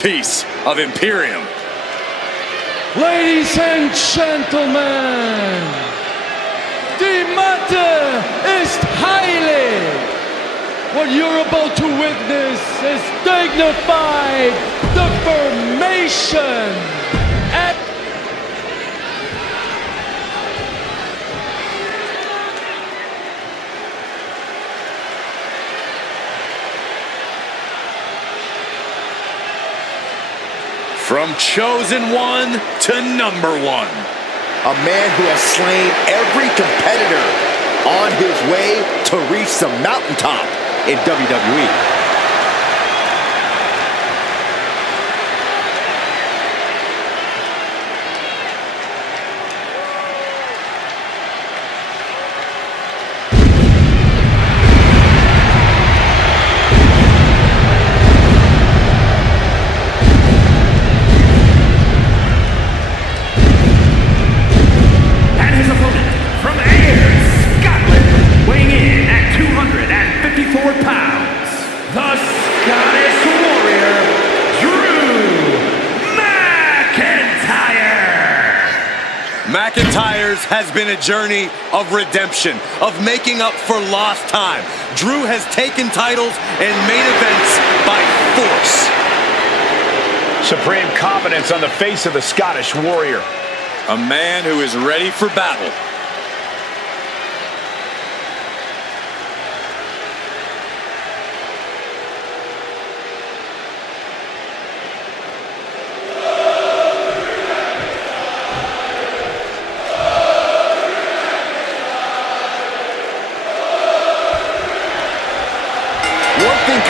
piece of Imperium. Ladies and gentlemen, the matter is highly. What you're about to witness is dignified deformation. From chosen one to number one. A man who has slain every competitor on his way to reach the mountaintop in WWE. McIntyre's has been a journey of redemption, of making up for lost time. Drew has taken titles and main events by force. Supreme confidence on the face of the Scottish Warrior. A man who is ready for battle.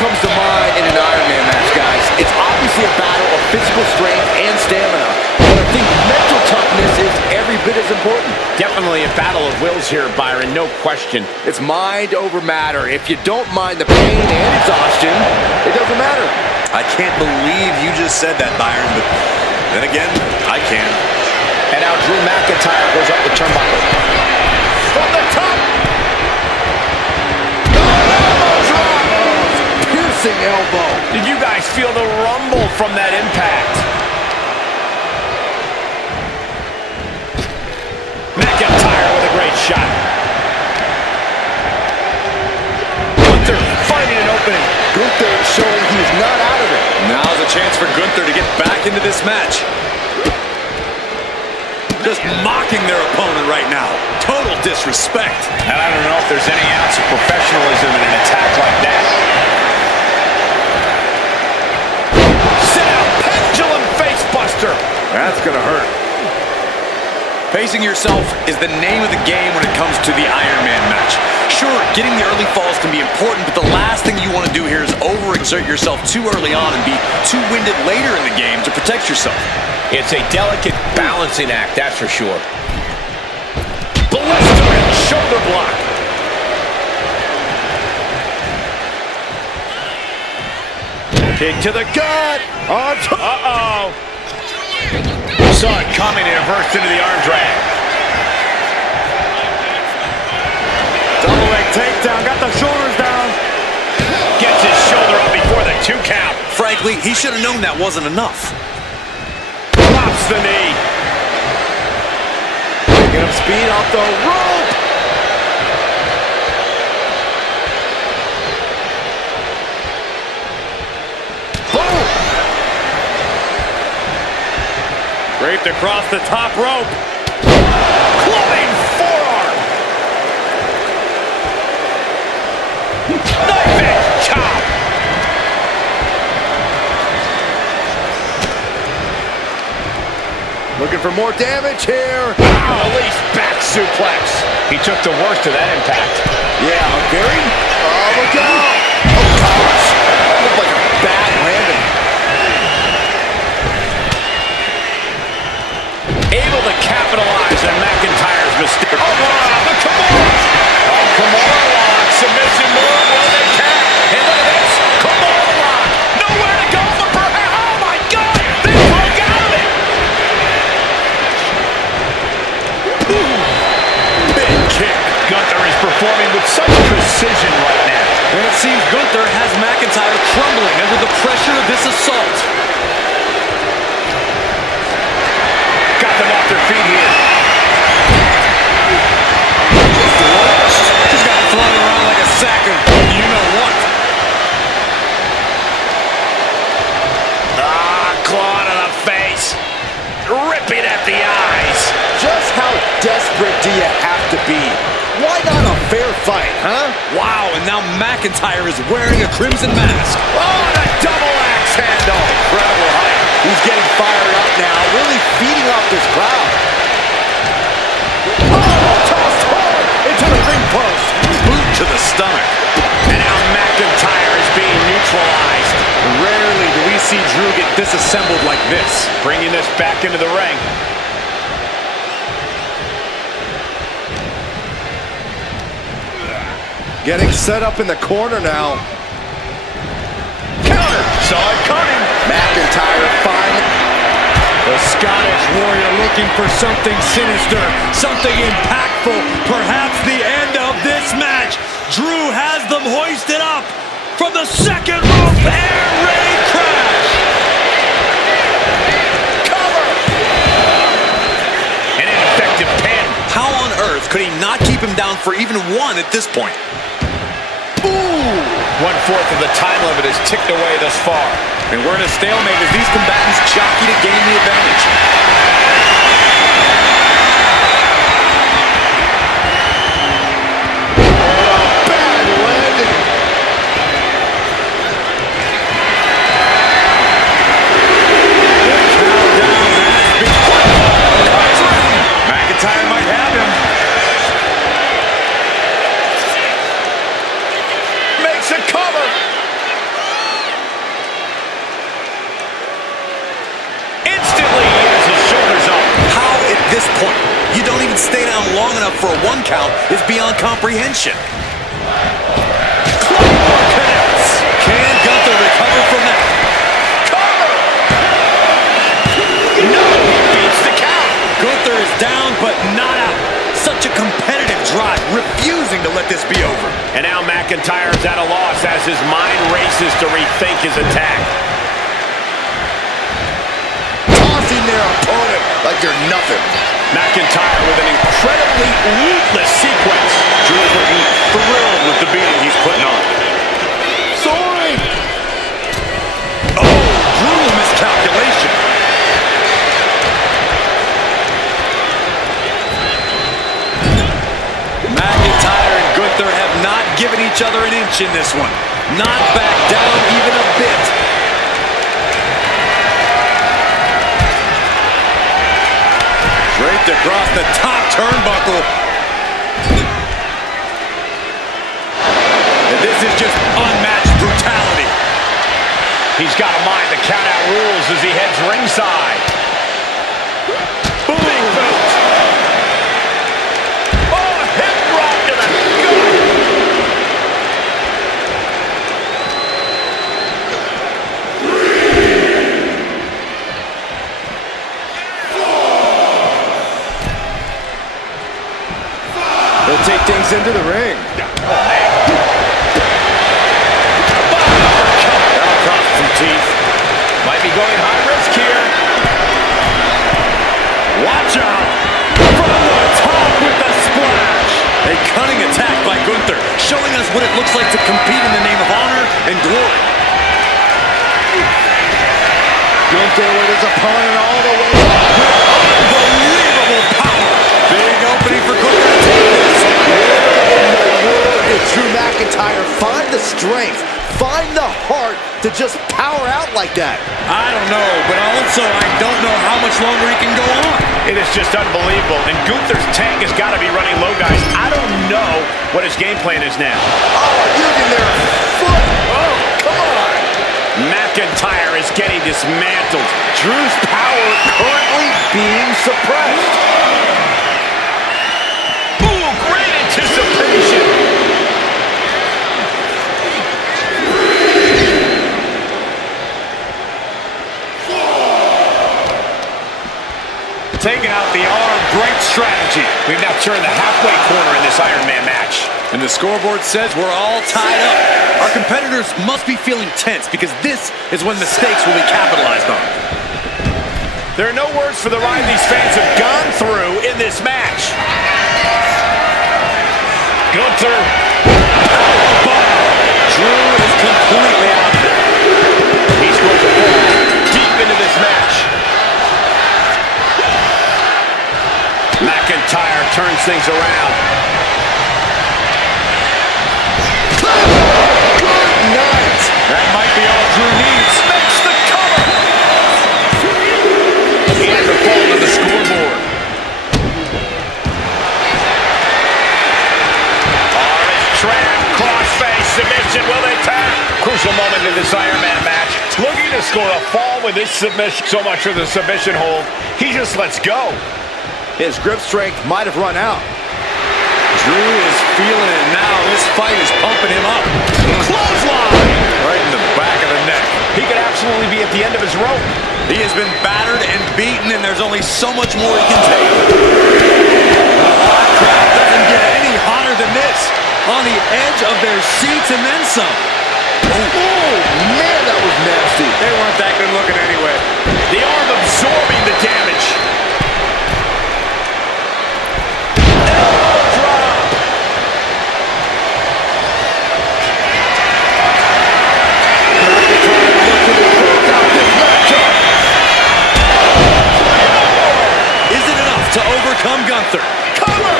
Comes to mind in an Iron Man match, guys. It's obviously a battle of physical strength and stamina, but I think mental toughness is every bit as important. Definitely a battle of wills here, Byron, no question. It's mind over matter. If you don't mind the pain and exhaustion, it doesn't matter. I can't believe you just said that, Byron, but then again, I can. And now Drew McIntyre goes up the turnbuckle. From the top! Elbow. Did you guys feel the rumble from that impact? McIntyre with a great shot. Gunther finding an opening. Gunther showing he's not out of it. Now's a chance for Gunther to get back into this match. Just mocking their opponent right now. Total disrespect. And I don't know if there's any ounce of professionalism in an attack like that. That's gonna hurt. Facing yourself is the name of the game when it comes to the Iron Man match. Sure, getting the early falls can be important, but the last thing you want to do here is overexert yourself too early on and be too winded later in the game to protect yourself. It's a delicate balancing act, that's for sure. Blistering shoulder block. Kick to the gut. Uh-oh. Saw it coming and it burst into the arm drag. Double leg takedown, got the shoulders down. Gets his shoulder up before the 2 count. Frankly, he should have known that wasn't enough. Drops the knee. Picking up speed off the rope. Draped across the top rope. Clubbing forearm. Knife edge chop. Looking for more damage here. Release back suplex. He took the worst of that impact. Yeah, a very... Oh, look out. Oh, gosh. That looked like a bad landing. Able to capitalize on McIntyre's mistake. Oh, the Kimura! Oh, Kimura lock. Submission move. Well, they can. And look at this. Kimura lock. Nowhere to go but perhaps. Oh, my God. They broke out of it. Big kick. Gunther is performing with such precision right now. And it seems Gunther has McIntyre crumbling under the pressure of this assault. second. You know what? Claw to the face. Ripping at the eyes. Just how desperate do you have to be? Why not a fair fight, huh? Wow, and now McIntyre is wearing a crimson mask. Oh, and a double axe handle. Incredible height. He's getting fired up now, really feeding off this crowd. Oh, tossed hard into the ring post. Boot to the stomach. And now McIntyre is being neutralized. Rarely do we see Drew get disassembled like this. Bringing this back into the ring. Getting set up in the corner now. Counter. Saw it coming. McIntyre finally. The Scottish Warrior looking for something sinister, something impactful, perhaps the end of this match. Drew has them hoisted up from the second rope. Air raid crash. Cover. An ineffective pin. How on earth could he not keep him down for even one at this point? Ooh. 1/4 of the time limit is ticked away thus far. And we're in a stalemate as these combatants jockey to gain the advantage. Bad landing. McIntyre might have him. Makes a cover. Instantly, he has his shoulders up. How at this point you don't even stay down long enough for a one count is beyond comprehension. Claymore connects. Can Gunther recover from that? Cover. No, he beats the count. Gunther is down but not out. Such a competitive drive, refusing to let this be over. And now McIntyre's at a loss as his mind races to rethink his attack. Tossing their opponent like they're nothing. McIntyre with an incredibly ruthless sequence. Drew is looking thrilled with the beating he's putting on. Soaring. Oh, brutal miscalculation. McIntyre and Gunther have not given each other an inch in this one. Not back down even a bit. Draped across the top turnbuckle. And this is just unmatched brutality. He's got to mind the count-out rules as he heads ringside. Big boot. Oh, hip drop to the gut. They'll take things into the ring. Across some teeth. Might be going high risk here. Watch out! From the top with the splash! A cunning attack by Gunther, showing us what it looks like to compete in the name of honor and glory. Gunther with his opponent all the way up. Unbelievable power! Big opening for Gunther to take this. Did Drew McIntyre find the strength, find the heart to just power out like that? I don't know, but also I don't know how much longer he can go on. It is just unbelievable. And Gunther's tank has got to be running low, guys. I don't know what his game plan is now. Oh, using their foot. Oh, come on. McIntyre is getting dismantled. Drew's power currently being suppressed. Ooh, great anticipation. Taking out the arm, great strategy. We've now turned the halfway corner in this Iron Man match. And the scoreboard says we're all tied up. Our competitors must be feeling tense because this is when mistakes will be capitalized on. There are no words for the ride these fans have gone through in this match. Gunther. completely out of it. He's going to fall deep into this match. McIntyre turns things around. Good night. That might be all Drew needs. Makes the cover. He has a fall on the scoreboard. Trap, crossface, submission, will they tap? Crucial moment in this Iron Man match. Looking to score a fall with this submission. So much for the submission hold. He just lets go. His grip strength might have run out. Drew is feeling it now. This fight is pumping him up. Clothesline! Right in the back of the neck. He could absolutely be at the end of his rope. He has been battered and beaten, and there's only so much more he can take. The live crowd doesn't get any hotter than this. On the edge of their seats and then some. Oh, man, that was nasty. They weren't that good looking anyway. The arm absorbing the damage. Is it enough to overcome Gunther? Cover!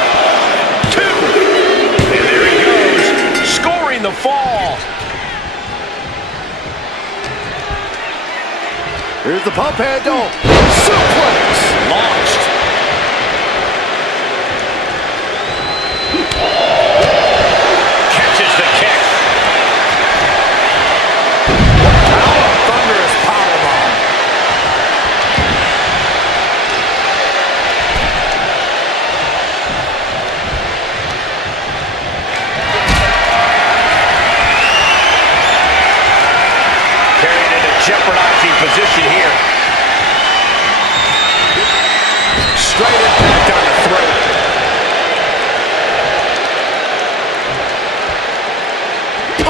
2. And there he goes, scoring the fall. Here's the pump handle. Suplex. Launched. Catches the kick. Thunderous powerbomb. Carried into jeopardizing position here. Straight impact on the throat.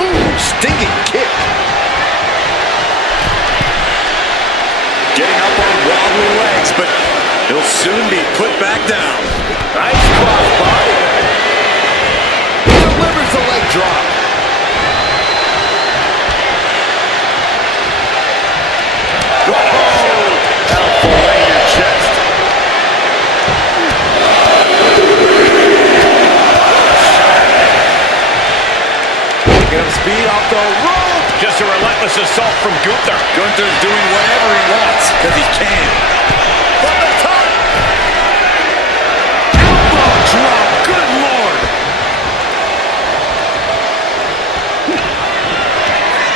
Ooh, stinging kick. Getting up on wobbly legs, but he'll soon be put back down. Nice cross body. Delivers the leg drop. That'll fillet your chest. Get him speed off the rope. Just a relentless assault from Gunther. Gunther's doing whatever he wants, because he can. From the top. Elbow drop. Good Lord.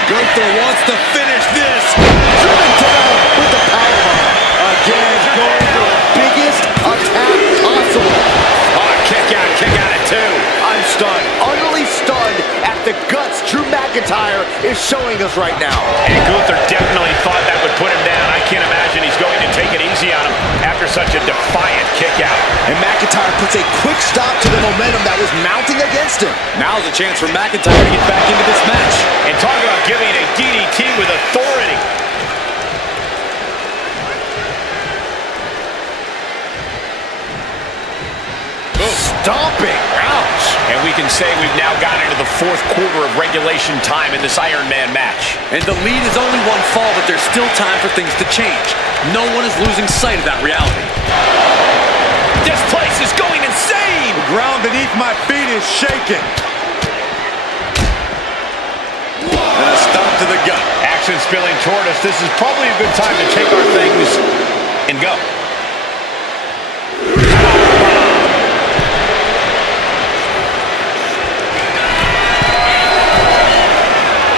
Gunther wants to finish this. Driven down with the powerbomb. Again, going for the biggest attack possible. Oh, kick out at 2. I'm stunned, utterly stunned at the guts Drew McIntyre is showing us right now. And Gunther definitely thought that would put him down. I can't imagine he's going to take it easy on him after such a defiant kick out. And McIntyre puts a quick stop to the momentum that was mounting against him. Now's a chance for McIntyre to get back into this match. And talk about giving a DDT with authority. Stomping. Ouch. And we can say we've now gotten into the 4th quarter of regulation time in this Iron Man match. And the lead is only one fall, but there's still time for things to change. No one is losing sight of that reality. This place is going insane! The ground beneath my feet is shaking. And a stomp to the gut. Action spilling toward us. This is probably a good time to take our things and go.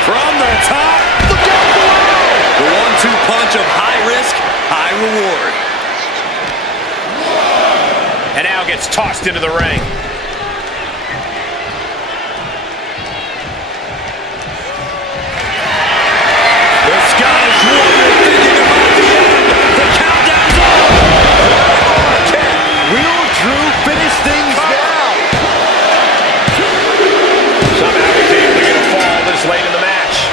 From the top. Look out below. The 1-2 punch of high risk, high reward. And now gets tossed into the ring. The Scottish Warrior thinking about the end. The countdown's on. Will Drew finish things now? Somehow he's able to get a fall this late in the match.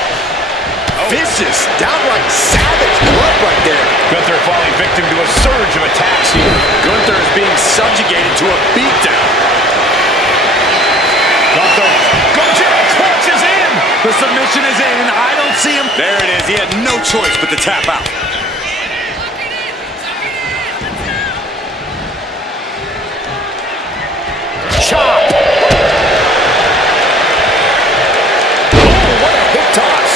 Vicious, downright savage club right there. Gunther falling victim to a surge of attacks here. Gunther is being subjugated to a beatdown. Gunther clutches in. The The submission is in, and I don't see him. There it is. He had no choice but to tap out. Chop! Oh, what a hip toss!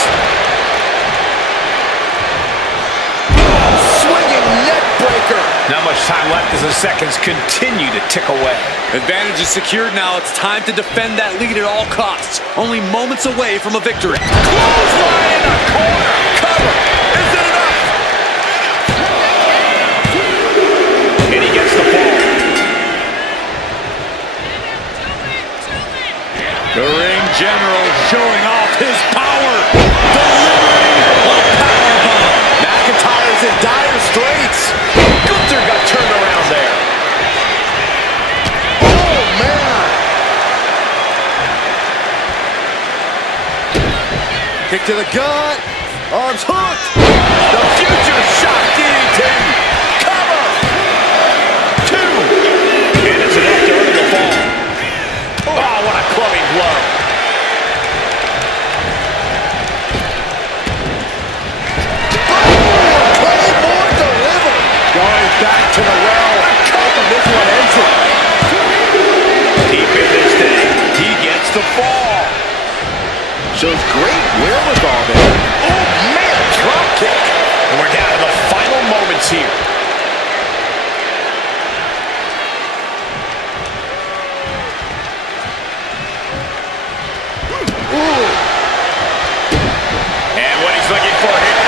Swinging neck breaker! Not much time left as the seconds continue to tick away. Advantage is secured now. It's time to defend that lead at all costs. Only moments away from a victory. Clothesline in the corner. Cover. Is it enough? And he gets the fall. The ring general showing off his power. Delivering a powerbomb. McIntyre's in dire straits. Gunther got turned around there. Oh, man! Kick to the gut. Arms hooked. The future shock DDT. Cover. 2. And it's enough to earn the fall. Oh, what a clubbing blow. Claymore delivered. Going back to the well. And this one ends it. Deep in this thing. He gets the fall. Shows great wherewithal there. Oh, man, drop kick. And we're down to the final moments here. And what he's looking for here.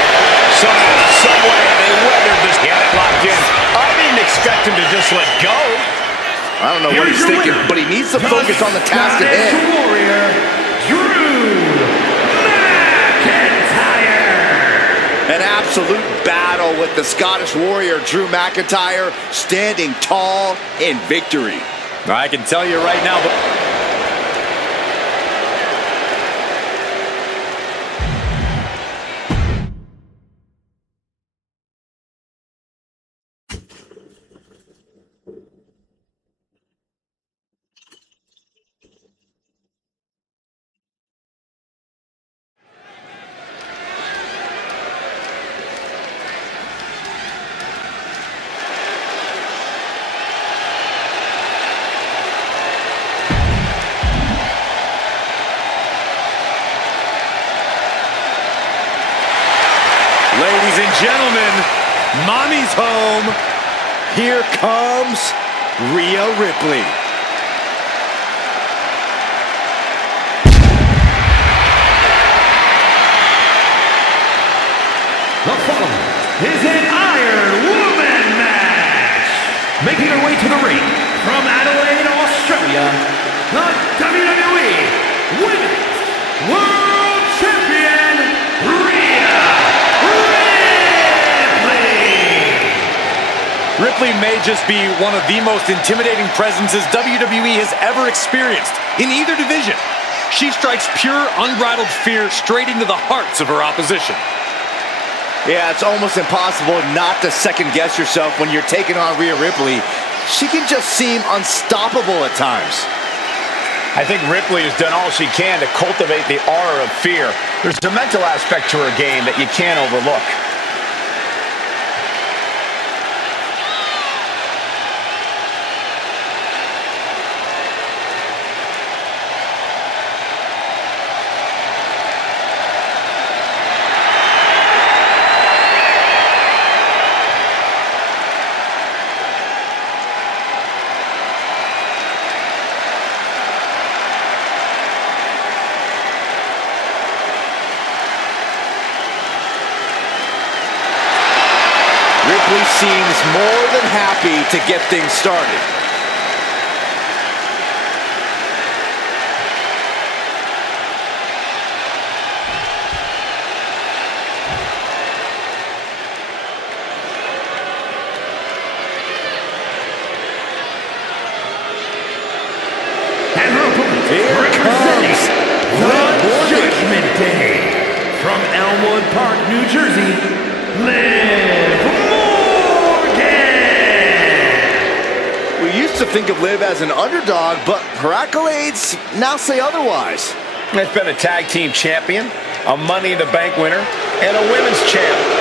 Somehow, someway, they weathered this. Got it locked in. I didn't expect him to just let go. I don't know what he's thinking, but he needs to focus on the task at hand. Warrior, Drew McIntyre. An absolute battle with the Scottish Warrior, Drew McIntyre, standing tall in victory. I can tell you right now, but Ladies and gentlemen, mommy's home. Here comes Rhea Ripley. The following is an Iron Woman match. Making her way to the ring from Adelaide, Australia, the WWE Women's World Champion, Rhea Ripley. Ripley may just be one of the most intimidating presences WWE has ever experienced in either division. She strikes pure, unbridled fear straight into the hearts of her opposition. Yeah, it's almost impossible not to second-guess yourself when you're taking on Rhea Ripley. She can just seem unstoppable at times. I think Ripley has done all she can to cultivate the aura of fear. There's a mental aspect to her game that you can't overlook. Ripley seems more than happy to get things started. And her opponent, Here representing comes the Liv Morgan. Judgment Day from Elmwood Park, New Jersey, Liv Morgan. We used to think of Liv as an underdog, but her accolades now say otherwise. It's been a tag team champion, a Money in the Bank winner, and a women's champ.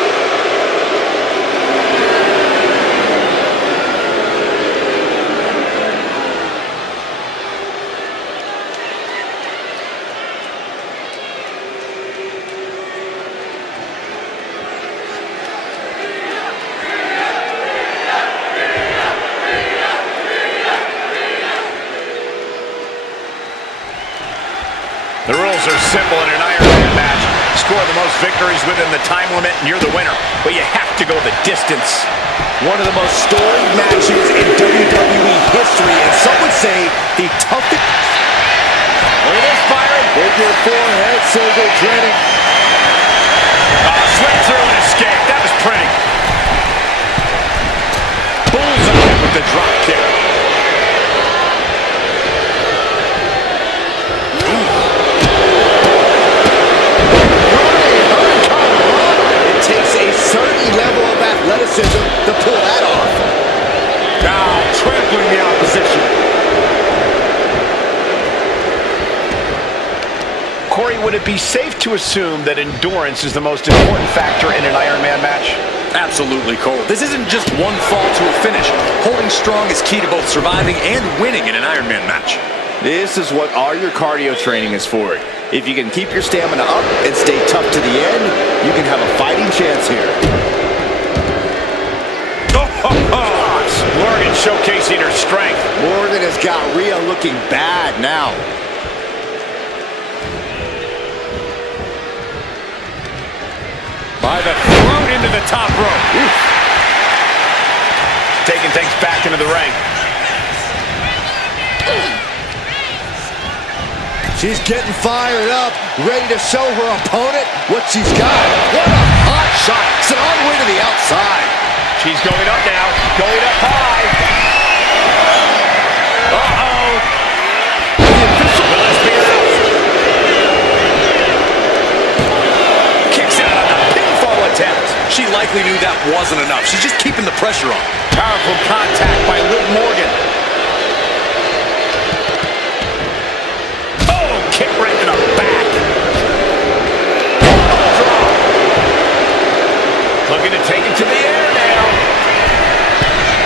The rules are simple in an Iron Man match. Score the most victories within the time limit, and you're the winner. But you have to go the distance. One of the most storied matches in WWE history, and some would say the toughest. Look at this, Byron. With your forehead surgery training. Slid through and escape. That was pretty. Bullseye with the drop kick. Certain level of athleticism to pull that off. Now trampling the opposition. Corey, would it be safe to assume that endurance is the most important factor in an Iron Man match? Absolutely, Cole. This isn't just one fall to a finish. Holding strong is key to both surviving and winning in an Iron Man match. This is what all your cardio training is for. If you can keep your stamina up and stay tough to the end, you can have a fighting chance here. Morgan showcasing her strength. Morgan has got Rhea looking bad now. By the throat into the top rope. Oof. Taking things back into the ring. She's getting fired up, ready to show her opponent what she's got. What a hot shot. It's all the way to the outside. She's going up now, going up high. Uh-oh. The official will this be enough? Kicks out on the pinfall attempt. She likely knew that wasn't enough. She's just keeping the pressure on. Powerful contact by Liv Morgan. Kick right to the back. Drop. Looking to take it to the air now.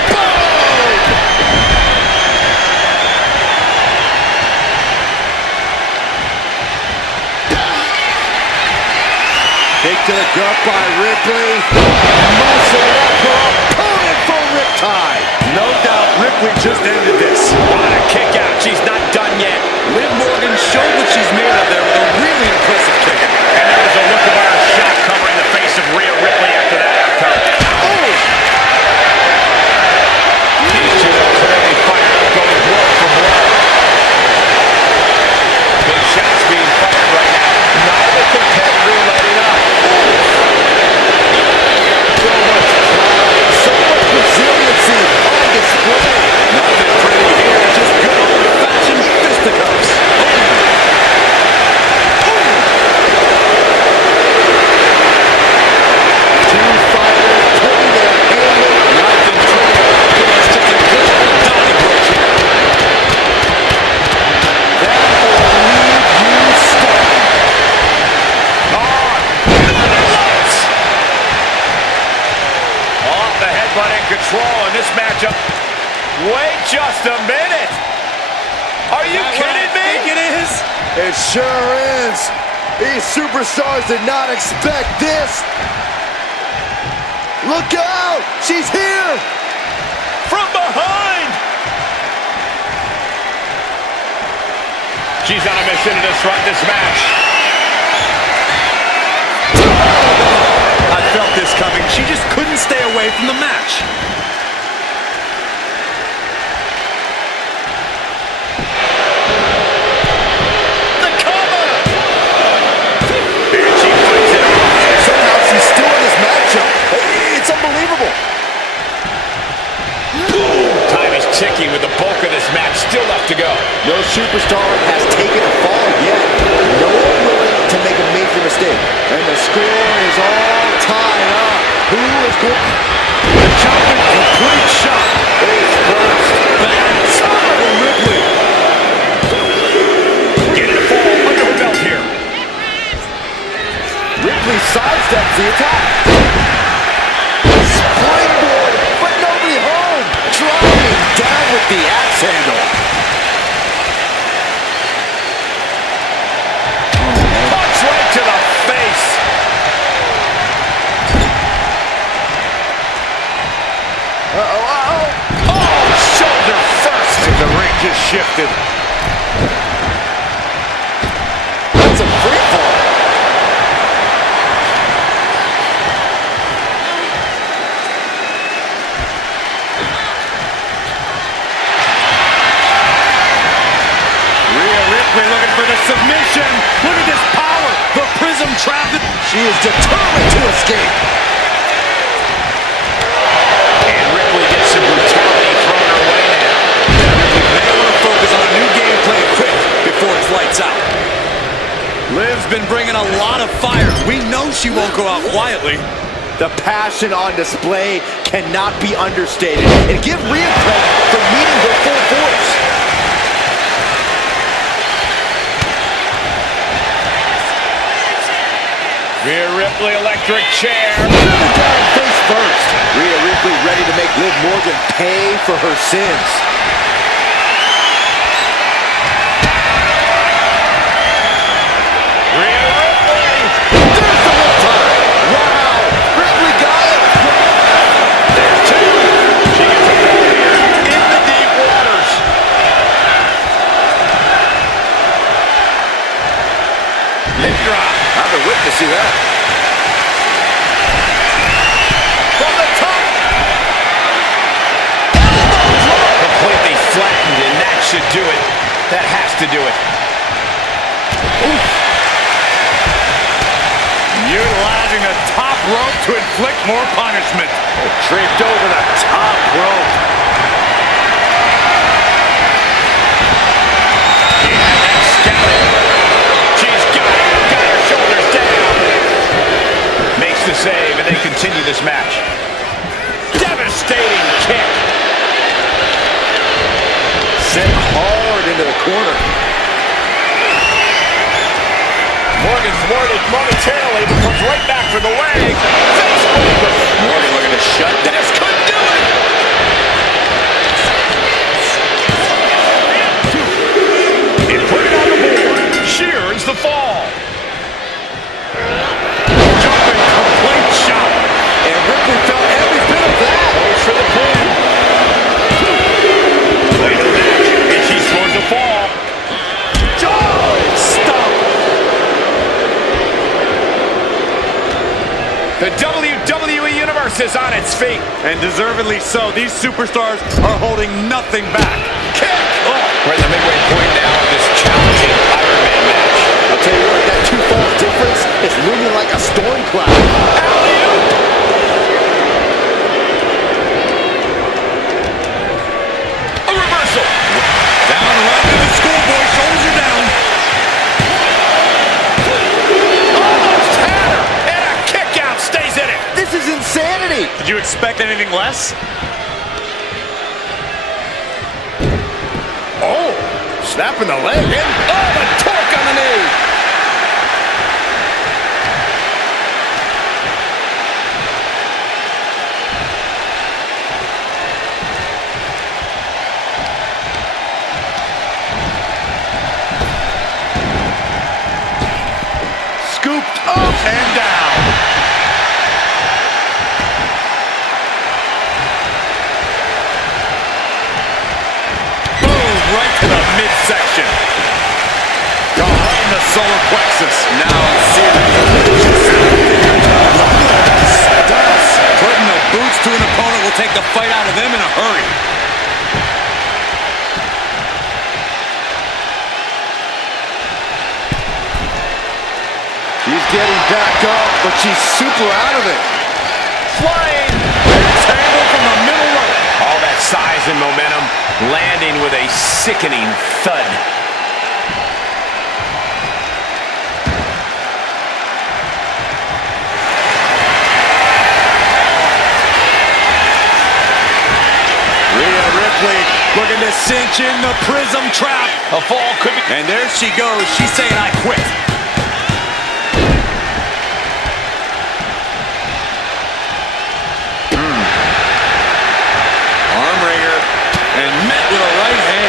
Boom! Kick to the gut by Ripley. Muscle up her opponent for riptide. No doubt Ripley just ended this. What a kick out. She's not done yet. Liv Morgan showed what she's made of there with a really impressive kick. And there was a look of iron shock covering the face of Rhea Ripley after that outcome. Oh! These two are clearly fired up, going blow for blow. Big shots being fired right now. Neither competitor letting up. So much pride, so much resiliency on display. Nothing pretty here, just good old-fashioned fisticuffs. Two fighters putting their hand. Nothing pretty about this, just a good old Donnybrook here. That will leave you stunned. Off the headbutt in control in this matchup. Wait just a minute. Are you kidding me? It is. It sure is. These superstars did not expect this. Look out! She's here! From behind. She's on a mission to disrupt this match. I felt this coming. She just couldn't stay away from the match. The cover. And she fights it off. Somehow she's still in this matchup. It's unbelievable. Time is ticking with the bulk of this match still left to go. No superstar has taken a fall yet. No one willing to make a major mistake. And the score is all tied up. Who is going? The jumping complete shot. Face first. Bad shot from Ripley. Getting a fall under her belt handle. Punch right to the face. Oh, shoulder first. And the ring just shifted. That's a free fall. Ripley looking for the submission. Look at this power. The prism trap. She is determined to escape. And Ripley gets some brutality thrown her way now. Ripley may want to focus on a new game plan quick before it's lights out. Liv's been bringing a lot of fire. We know she won't go out quietly. The passion on display cannot be understated. And give Rhea credit for meeting her full force. Rhea Ripley, electric chair. Down face first. Rhea Ripley ready to make Liv Morgan pay for her sins. Rhea Ripley. There's the one time. Wow. Ripley got it. There's two. She gets a ball here in the deep waters. Hip drop. I've been witnessing that. From the top. Completely flattened, and that should do it. That has to do it. Oof. Utilizing the top rope to inflict more punishment. Draped over the top rope. Yeah, that's scouting. She's got her shoulders down. Makes the save, and they continue this match. Devastating kick. Sent hard into the corner. Morgan thwarted momentarily, but comes right back for the leg. Facebreaker. Morgan looking to shut down. This could do it. And put it on the board. Shears the fall. Jumping complete shot. And Ripley felt every bit of that. Goes for the pin. Later match, and she scores a fall. Stop. The WWE Universe is on its feet. And deservedly so. These superstars are holding nothing back. Kick! Oh. We're at the midway point now of this challenging Iron Man match. I'll tell you what, that 2 falls difference is looming like a storm cloud. Alley-oop! A reversal. Down right to the schoolboy. Shoulders are down. Almost had her. And a kick out stays in it. This is insanity. Did you expect anything less? Oh, snapping the leg in. Oh, the torque on the knee. Scooped up and down. Boom, right to the midsection. Behind the solar plexus. Now putting the boots to an opponent will take the fight out of them in a hurry. She's getting back up, but she's super out of it. Flying. Tangle from the middle rope. All that size and momentum landing with a sickening thud. Rhea Ripley looking to cinch in the prism trap. A fall could be. And there she goes. She's saying, I quit. Arm wringer. And met with a right hand.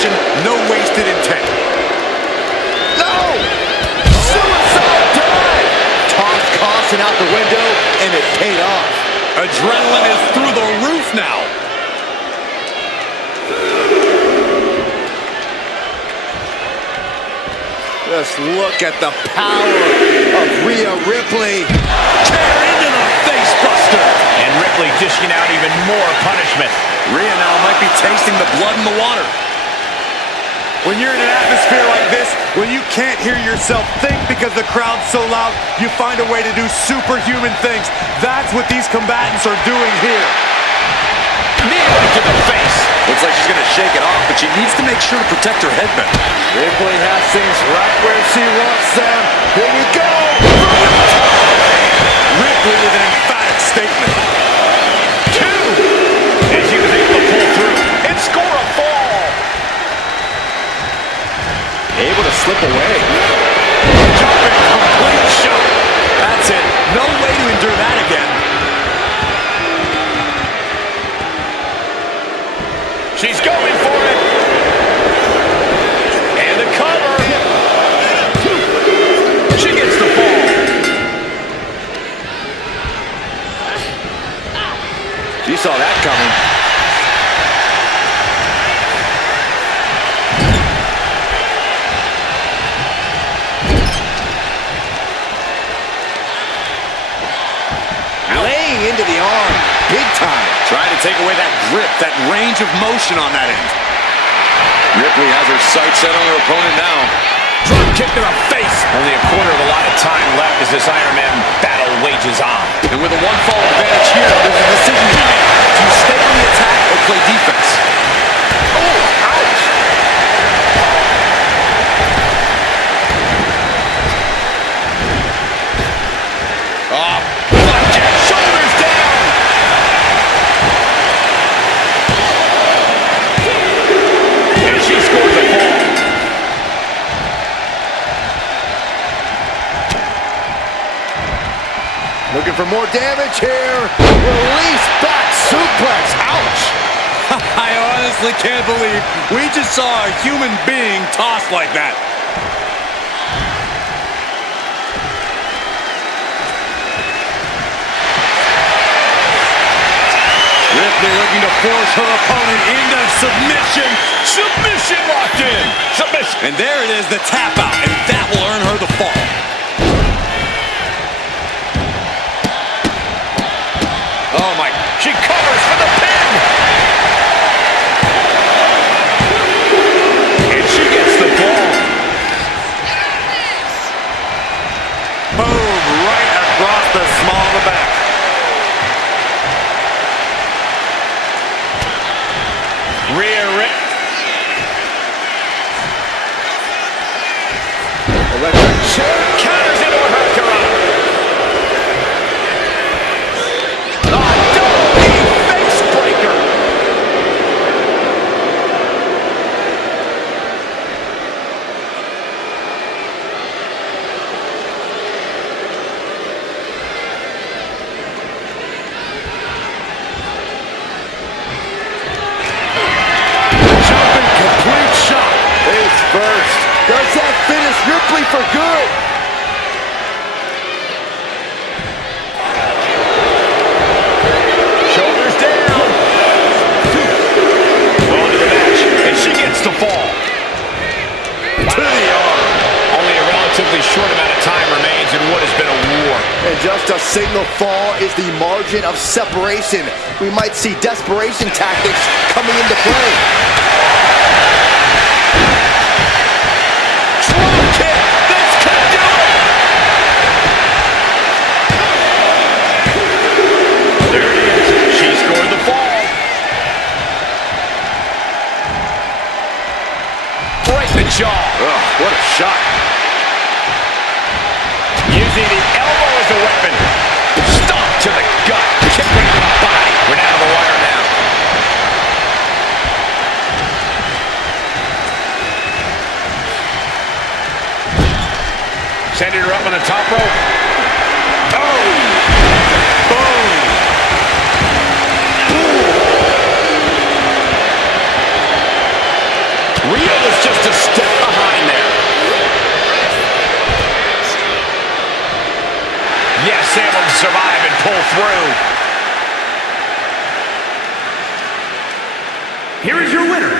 motion, no wasted intent. No! Suicide dive! Toss caution out the window, and it paid off. Adrenaline is through the roof now. Just look at the power of Rhea Ripley. Tear into the face buster. And Ripley dishing out even more punishment. Rhea now might be tasting the blood in the water. When you're in an atmosphere like this, when you can't hear yourself think because the crowd's so loud, you find a way to do superhuman things. That's what these combatants are doing here. Knee to the face. Looks like she's going to shake it off, but she needs to make sure to protect her headband. Ripley has things right where she wants them. Here we go. Ripley with an emphatic statement. 2. And she was able to pull through and score a fall. Able to slip away. Jumping complete shot. That's it. No way to endure that again. She's going for it. And the cover. She gets the fall. She saw that coming. Laying into the arm. Big time. Trying to take away that grip, that range of motion on that end. Ripley has her sights set on her opponent now. Drop kick to the face. Only a quarter of a lot of time left as this Iron Man battle wages on. And with a one-fall advantage here, there's a decision to be made. Do you stay on the attack or play defense? Oh, ouch. Oh, blackjack, shoulders down. And she scores a ball. Looking for more damage here. Release back suplex. Ouch. I honestly can't believe we just saw a human being tossed like that. Ripley looking to force her opponent into submission. Submission locked in. Submission. And there it is, the tap out, and that will earn her the fall. Oh my, she covers for the pin. And she gets the ball. Boom, right across the small of the back. Rear rip. Electric chair. Counters into a hurricane. Double knee face breaker. Jumping complete shot. Face first. Does that finish Ripley for good? Shoulders down. On to the match. And she gets the fall. To the arm. Only a relatively short amount of time remains in what has been a war. And just a single fall is the margin of separation. We might see desperation tactics coming into play. Drop kick. This could do it. There it is. She scored the fall. Right in the jaw. Ugh, what a shot. Using the elbow as a weapon. Stomp to the gut. Kick right to the body. We're down to the wire now. Sending her up on the top rope. Oh! Boom! just a step behind there. Yes, able to survive and pull through. Here is your winner,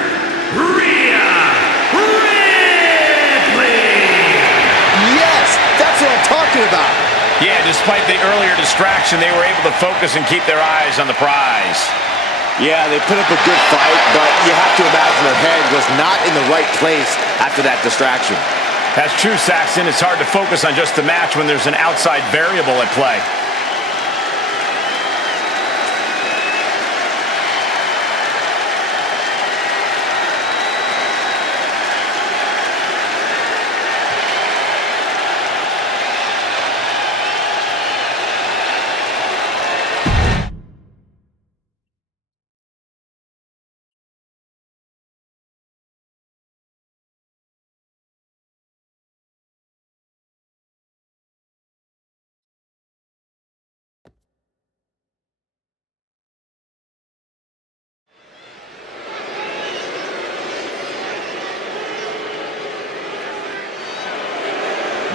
Rhea Ripley. Yes, that's what I'm talking about. Yeah, despite the earlier distraction, they were able to focus and keep their eyes on the prize. Yeah, they put up a good fight, but you have to imagine their head was not in the right place after that distraction. That's true, Saxton. It's hard to focus on just the match when there's an outside variable at play.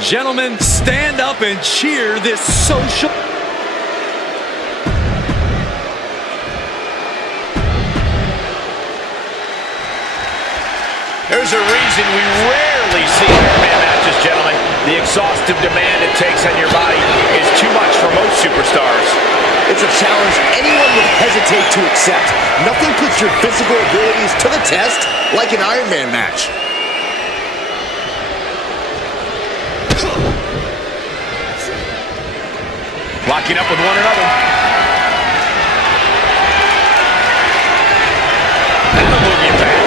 Gentlemen, stand up and cheer this social... There's a reason we rarely see Iron Man matches, gentlemen. The exhaustive demand it takes on your body is too much for most superstars. It's a challenge anyone would hesitate to accept. Nothing puts your physical abilities to the test like an Iron Man match. Locking up with one another. That'll move you back.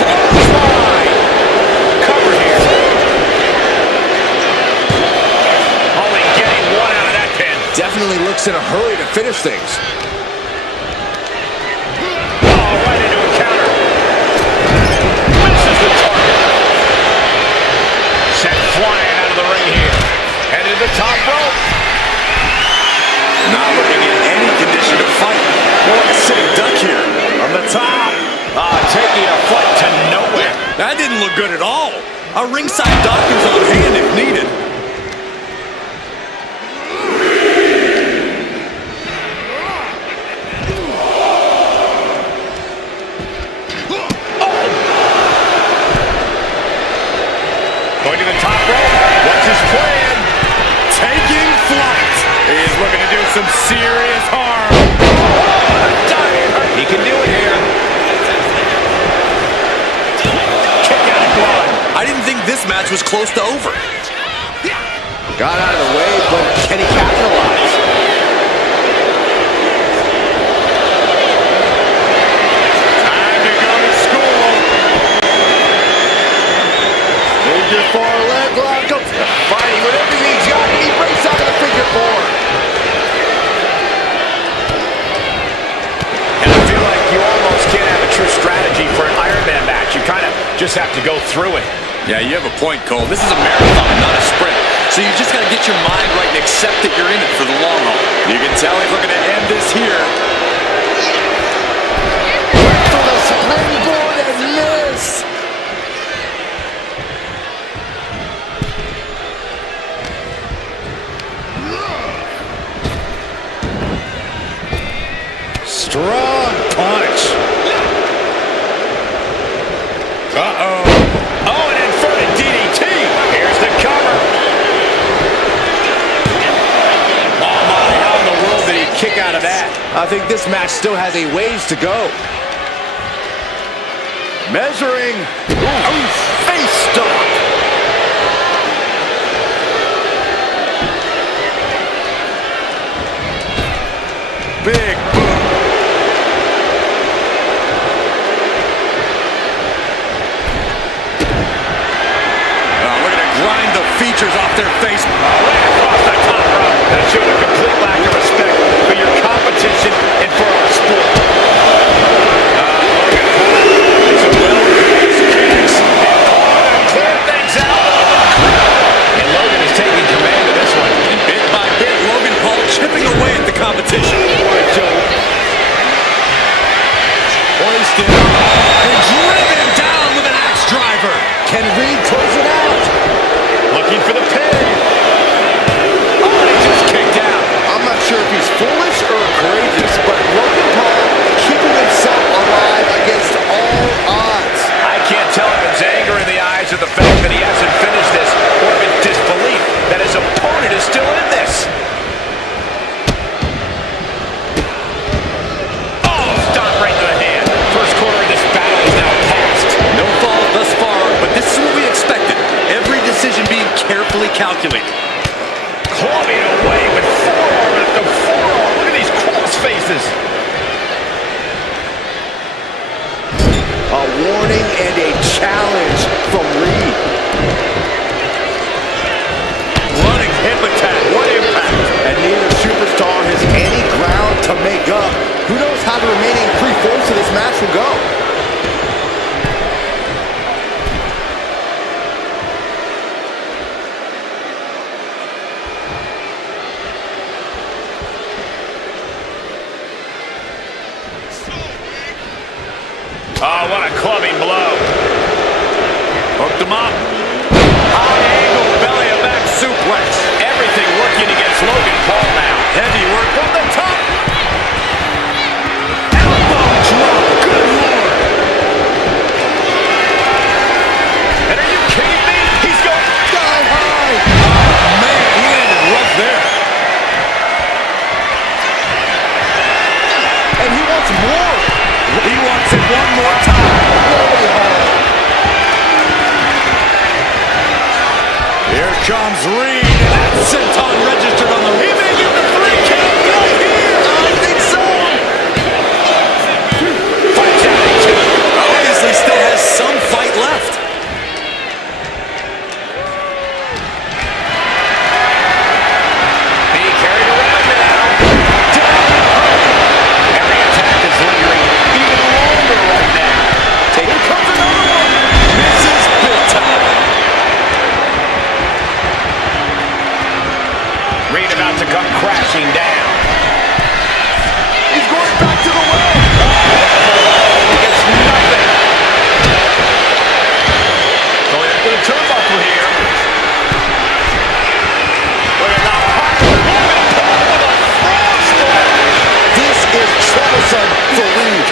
Clothesline. Cover here. Only getting one out of that pin. Definitely looks in a hurry to finish things. Oh, right into a counter. Misses the target. Sent flying out of the ring here. Headed to the top rope. Not looking in any condition to fight. More like a sitting duck here. From the top. Taking a flight to nowhere. That didn't look good at all. A ringside doctor's on hand if needed. Going to the top rope. What's his plan? Taking flight. He's looking to do some serious harm. He can do it here. Kick out of blood. I didn't think this match was close to over. Got out of the way, but can he capitalize? Time to go to school. Move your far leg lock up. Fighting with everything he's got, and he breaks out of the figure four. And I feel like you almost can't have a true strategy for an Iron Man match. You kind of just have to go through it. Yeah, you have a point, Cole. This is a marathon, not a sprint. So you just got to get your mind right and accept that you're in it for the long haul. You can tell he's looking to end this here. Went for the springboard and miss. Strong punch. Uh-oh. Oh, an inverted DDT. Here's the cover. Oh, my. How in the world did he kick out of that? I think this match still has a ways to go. Measuring. Ooh, face stop. Big boom. Looking to grind the features off their face. Right across the top rope. That showed a complete lack of respect for your competition and for our sport. Logan Paul makes a well-placed kicks and clear things out. And Logan is taking command of this one. And bit by bit, Logan Paul chipping away at the competition. Hoisted and driven down with an axe driver. carefully calculated. Clubbing away with forearm after forearm. Look at these cross faces. A warning and a challenge from Reed. Running hip attack. What impact. And neither superstar has any ground to make up. Who knows how the remaining 3/4 of this match will go? Oh, what a clubbing blow. Hooked him up. High angle belly to back suplex. Everything working against Logan Paul now. Heavy work from the top. Elbow drop. Good Lord. And are you kidding me? He's going sky high. Man, he ended rough there. And he wants more. He wants it one more time. Really hard. Here comes Reed, and that senton registered on the... He may get the 3 count right here. I think so. Fights out at 2. Obviously still has some fight left. Being carried around now. Every attack is lingering even longer right now. Here comes another one. Misses big time. Reed about to come crashing down. He's going back to the well. It's nothing. Going up to the turnbuckle here. Look at that hot Logan Paul with a frog splash. This is troublesome for Reed.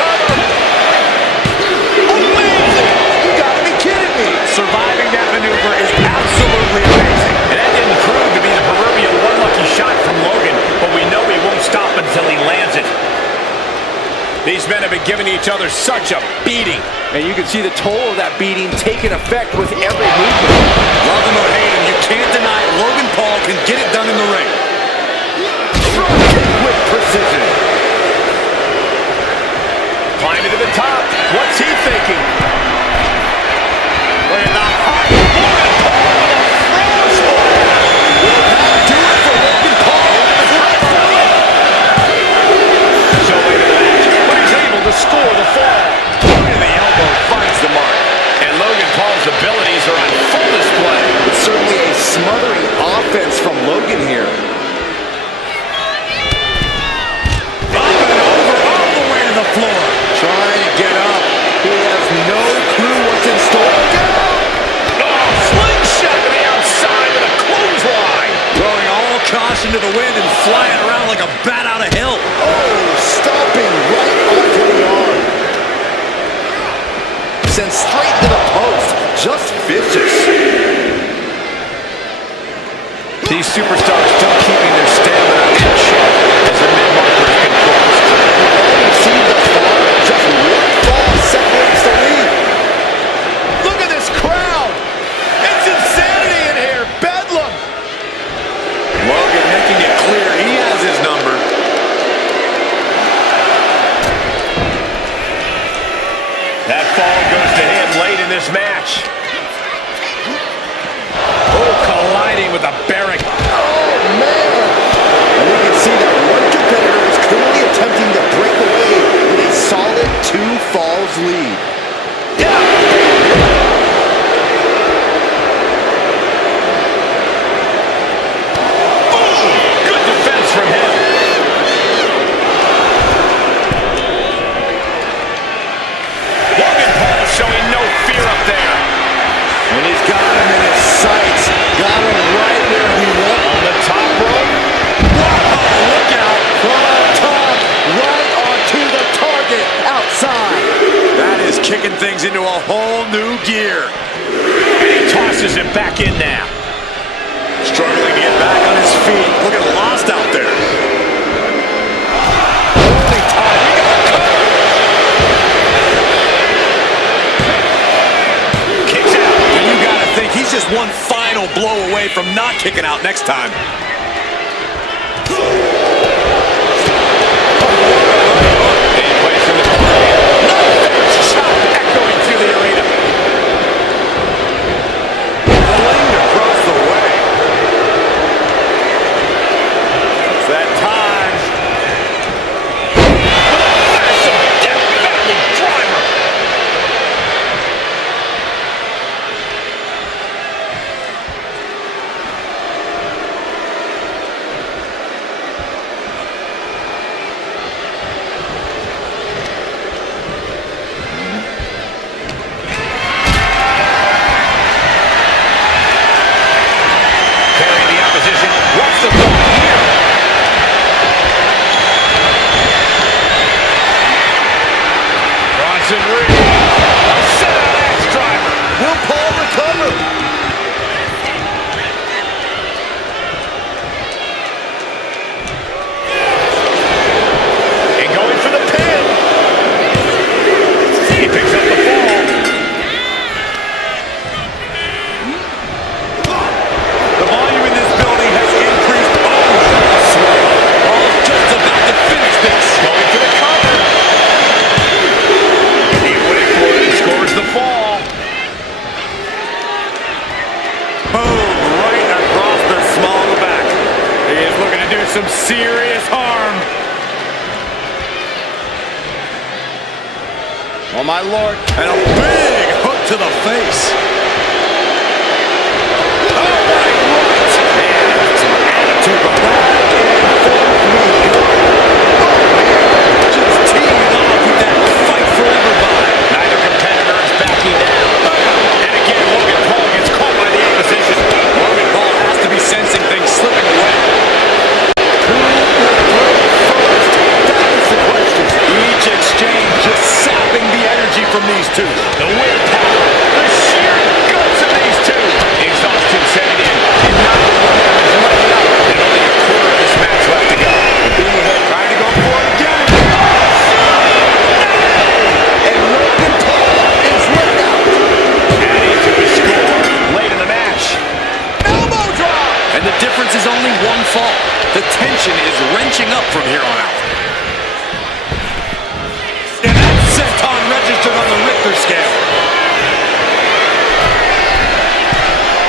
Amazing! You gotta be kidding me! Surviving that maneuver is absolutely amazing. And that didn't prove to be the proverbial one lucky shot from Logan, but we know he won't stop until he lands it. These men have been giving each other such a beating. And you can see the toll of that beating taking effect with every movement. Love him or hate him, you can't deny Logan Paul can get it done in the ring. With precision. Climbing to the top. What's he thinking? Look at that hot Logan Paul with a frog splash. Will that do it for Logan Paul? So late in the match, but he's able to score the fall. And the elbow finds the mark. And Logan Paul's abilities are on full display. It's certainly a smothering offense from Logan here. Up and over, all the way to the floor. Trying to get up. He has no clue what's in store. Oh, slingshot to the outside with a clothesline. Throwing all caution to the wind and flying around like a bat out of hell. Oh, stopping right onto the arm. Sent straight to the post. Just vicious. These superstars still keeping their stamina in check as the mid-marker has been crossed. All we've seen thus far, just one fall separates the lead. Look at this crowd. It's insanity in here. Bedlam. Logan making it clear he has his number. That fall goes to him late in this match. Oh, colliding with a barrack. Oh, man. And we can see that one competitor is clearly attempting to break away with a solid 2 falls lead. Boom! Good defense from him. Logan Paul showing no fear up there. And he's got him in his sights. Got him right where he wants. On the top rope. Whoa, look out. From up top, right onto the target outside. That is kicking things into a whole new gear. And he tosses it back in now. Struggling to get back on his feet. Looking lost out there. Holding tight. We got a cover. Kicks out. And you gotta think he's just one fine final blow away from not kicking out next time. Shot echoing through the arena. Fling across the way. It's that time. Massive death valley driver. Some serious harm. Oh, my Lord. And a big hook to the face. Oh, my right. Man, some attitude behind. Just teeing off with that fight forever vibe. Neither competitor is backing down. And again, Logan Paul gets caught by the opposition. Logan Paul has to be sensing things slipping away. Each exchange just sapping the energy from these two. The willpower, the sheer guts of these two. Exhaustion setting in. And now the momentum is running up. And only a quarter of this match left to go. Being ahead, trying to go for it again. And Logan Paul is let out. Adding to the score late in the match. Elbow drop! And the difference is only one fall. The tension is wrenching up from here on out. And that senton registered on the Richter scale.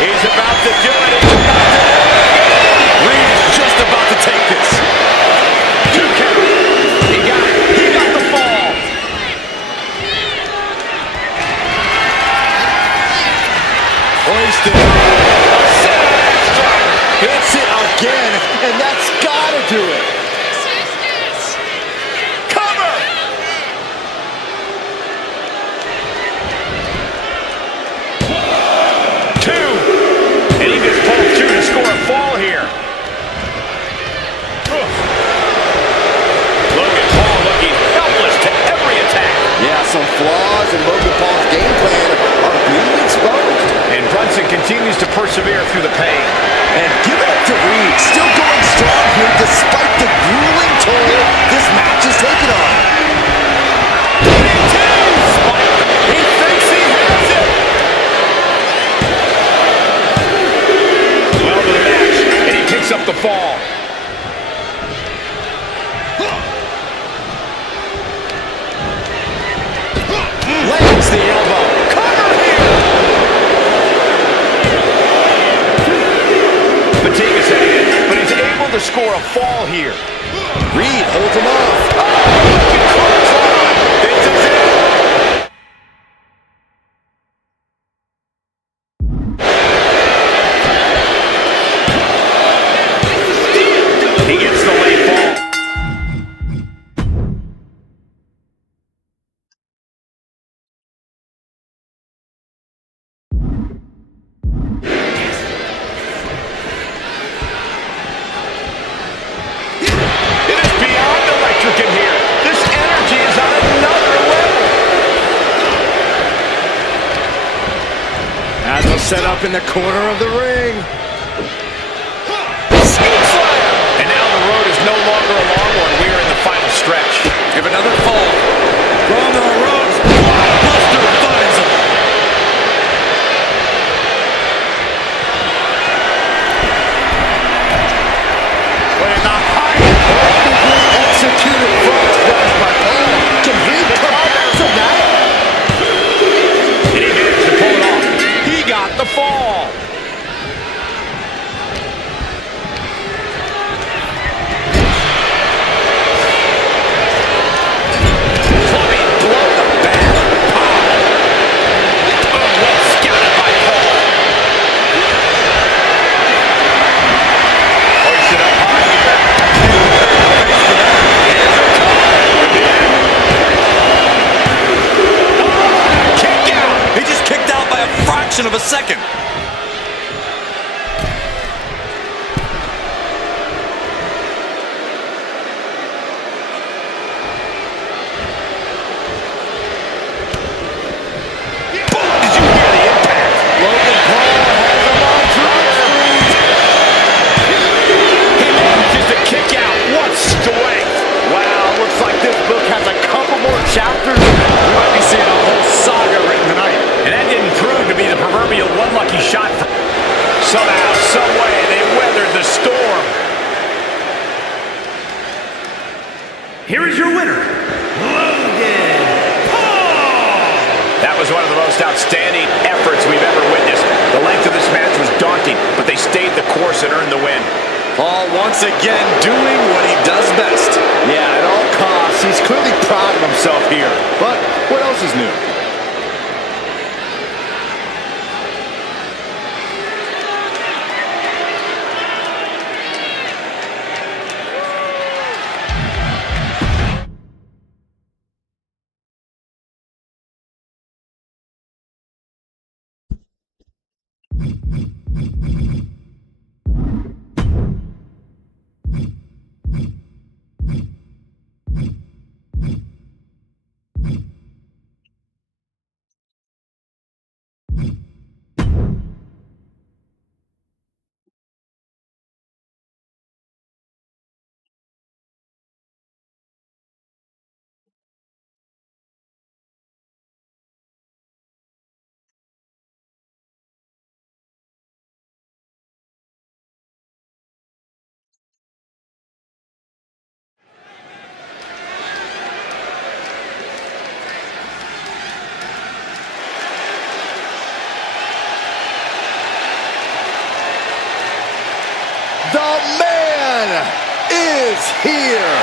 He's about to do it. He's about to do it. Reed is just about to take this. 2 count. He got it. He got the fall. Hoisted. A set extra. Hits it again, and that's gotta do it. Cover. Two. And he just pulled through to score a fall here. Logan Paul looking helpless to every attack. Yeah, some flaws in Logan Paul's game plan are being exposed. And Brunson continues to persevere through the pain. And give it up to Reed, still going strong here despite the grueling toll this match is taking on. He thinks he has it. Well to the match, and he picks up the fall. Lands the elbow. Cover here. Fatigue is setting in, but he's able to score a fall here. Reed holds him off. This is it. He gets the late fall. It is beyond electric in here. This energy is on another level. As a set up in the corner of the ring. And now the road is no longer a long one. We are in the final stretch. If another fall from the ropes, blockbuster finds him. the fall. Clubbing blow to the back. Oh, well scouted by Paul. Hoisted up high here. Here's a cover. Kick out. He just kicked out by a fraction of a second. Chapters. We might be seeing a whole saga written tonight. And that didn't prove to be the proverbial one lucky shot. Somehow, some way, they weathered the storm. Here is your winner, Logan Paul. That was one of the most outstanding efforts we've ever witnessed. The length of this match was daunting, but they stayed the course and earned the win. Paul once again doing what he does best. Yeah, at all costs, he's clearly proud of himself here. But what else is new? The man is here.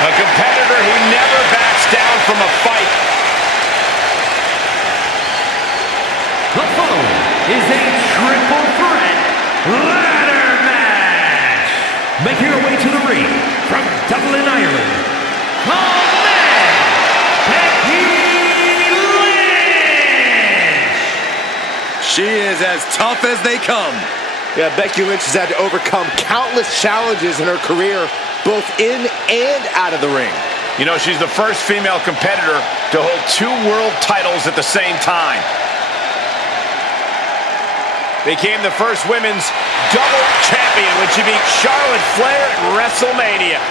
A competitor who never backs down from a fight. The following is a triple threat ladder match. Making her way to the ring from Dublin, Ireland, the man, Becky Lynch. She is as tough as they come. Yeah, Becky Lynch has had to overcome countless challenges in her career, both in and out of the ring. You know, she's the first female competitor to hold 2 world titles at the same time. Became the first women's double champion when she beat Charlotte Flair at WrestleMania.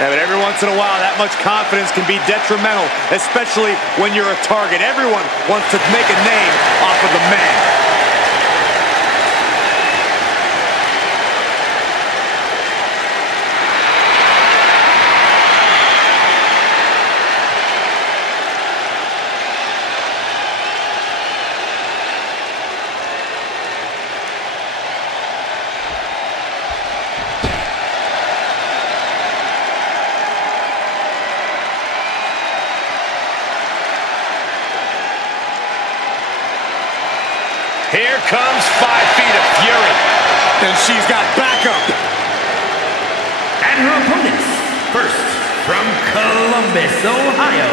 Yeah, but every once in a while, that much confidence can be detrimental, especially when you're a target. Everyone wants to make a name off of the man. Here comes 5 feet of fury. And she's got backup. And her opponents, first from Columbus, Ohio,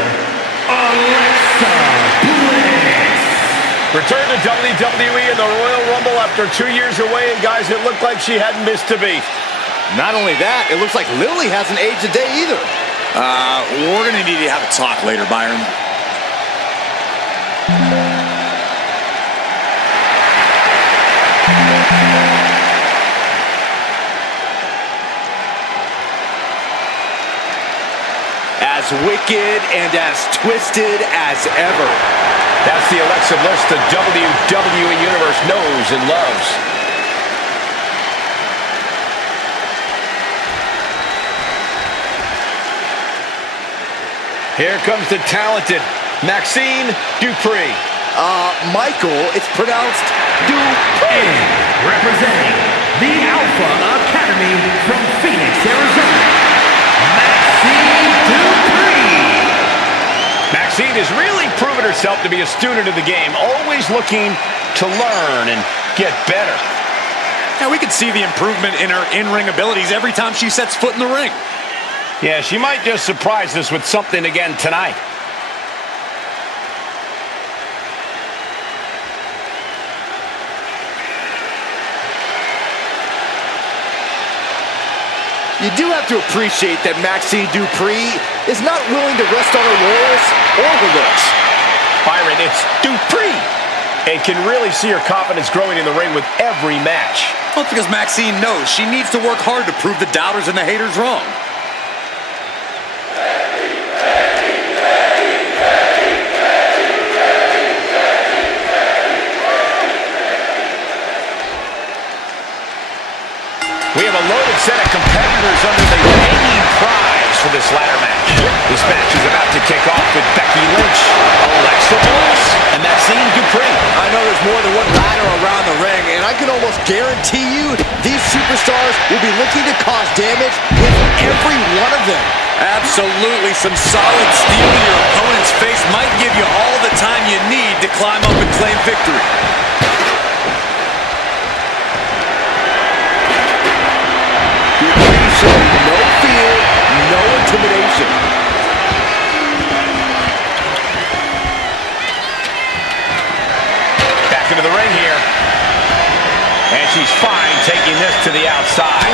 Alexa Bliss. Returned to WWE in the Royal Rumble after 2 years away, and guys, it looked like she hadn't missed a beat. Not only that, it looks like Lily hasn't aged a day either. We're going to need to have a talk later, Byron. As wicked and as twisted as ever. That's the Alexa Bliss the WWE Universe knows and loves. Here comes the talented Maxine Dupree. Michael, it's pronounced Dupree. Representing the Alpha Academy from Phoenix, Arizona, Maxine Dupree. Maxine has really proven herself to be a student of the game, always looking to learn and get better. Now we can see the improvement in her in-ring abilities every time she sets foot in the ring. Yeah, she might just surprise us with something again tonight. You do have to appreciate that Maxine Dupree is not willing to rest on her laurels or her looks. Byron, it's Dupree. And can really see her confidence growing in the ring with every match. Well, it's because Maxine knows she needs to work hard to prove the doubters and the haters wrong. We have a loaded set of competitors under the reigning prize for this ladder match. This match is about to kick off with Becky Lynch, Alexa Bliss, and Maxine Dupree. I know there's more than one ladder around the ring, and I can almost guarantee you these superstars will be looking to cause damage with every one of them. Absolutely, some solid steel to your opponent's face might give you all the time you need to climb up and claim victory. Dupree showing no fear, no intimidation. Back into the ring here. And she's fine taking this to the outside.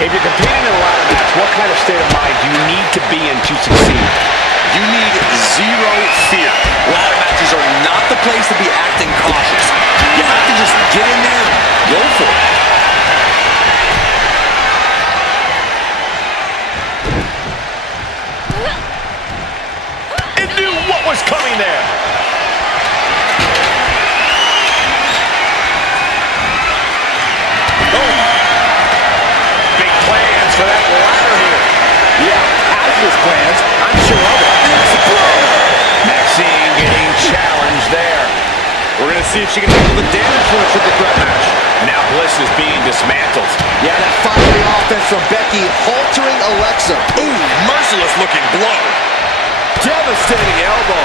If you're competing in a ladder match, what kind of state of mind do you need to be in to succeed? You need zero fear. Ladder matches are not the place to be acting cautious. You have to just get in there and go for it. And knew what was coming there. Big plans for that ladder here. Yeah, hazardous plans. I'm sure of it. Maxine getting challenged there. We're going to see if she can handle the damage from a triple threat match. Now Bliss is being dismantled. Yeah, that fiery offense from Becky haltering Alexa. Ooh, merciless looking blow. Devastating elbow.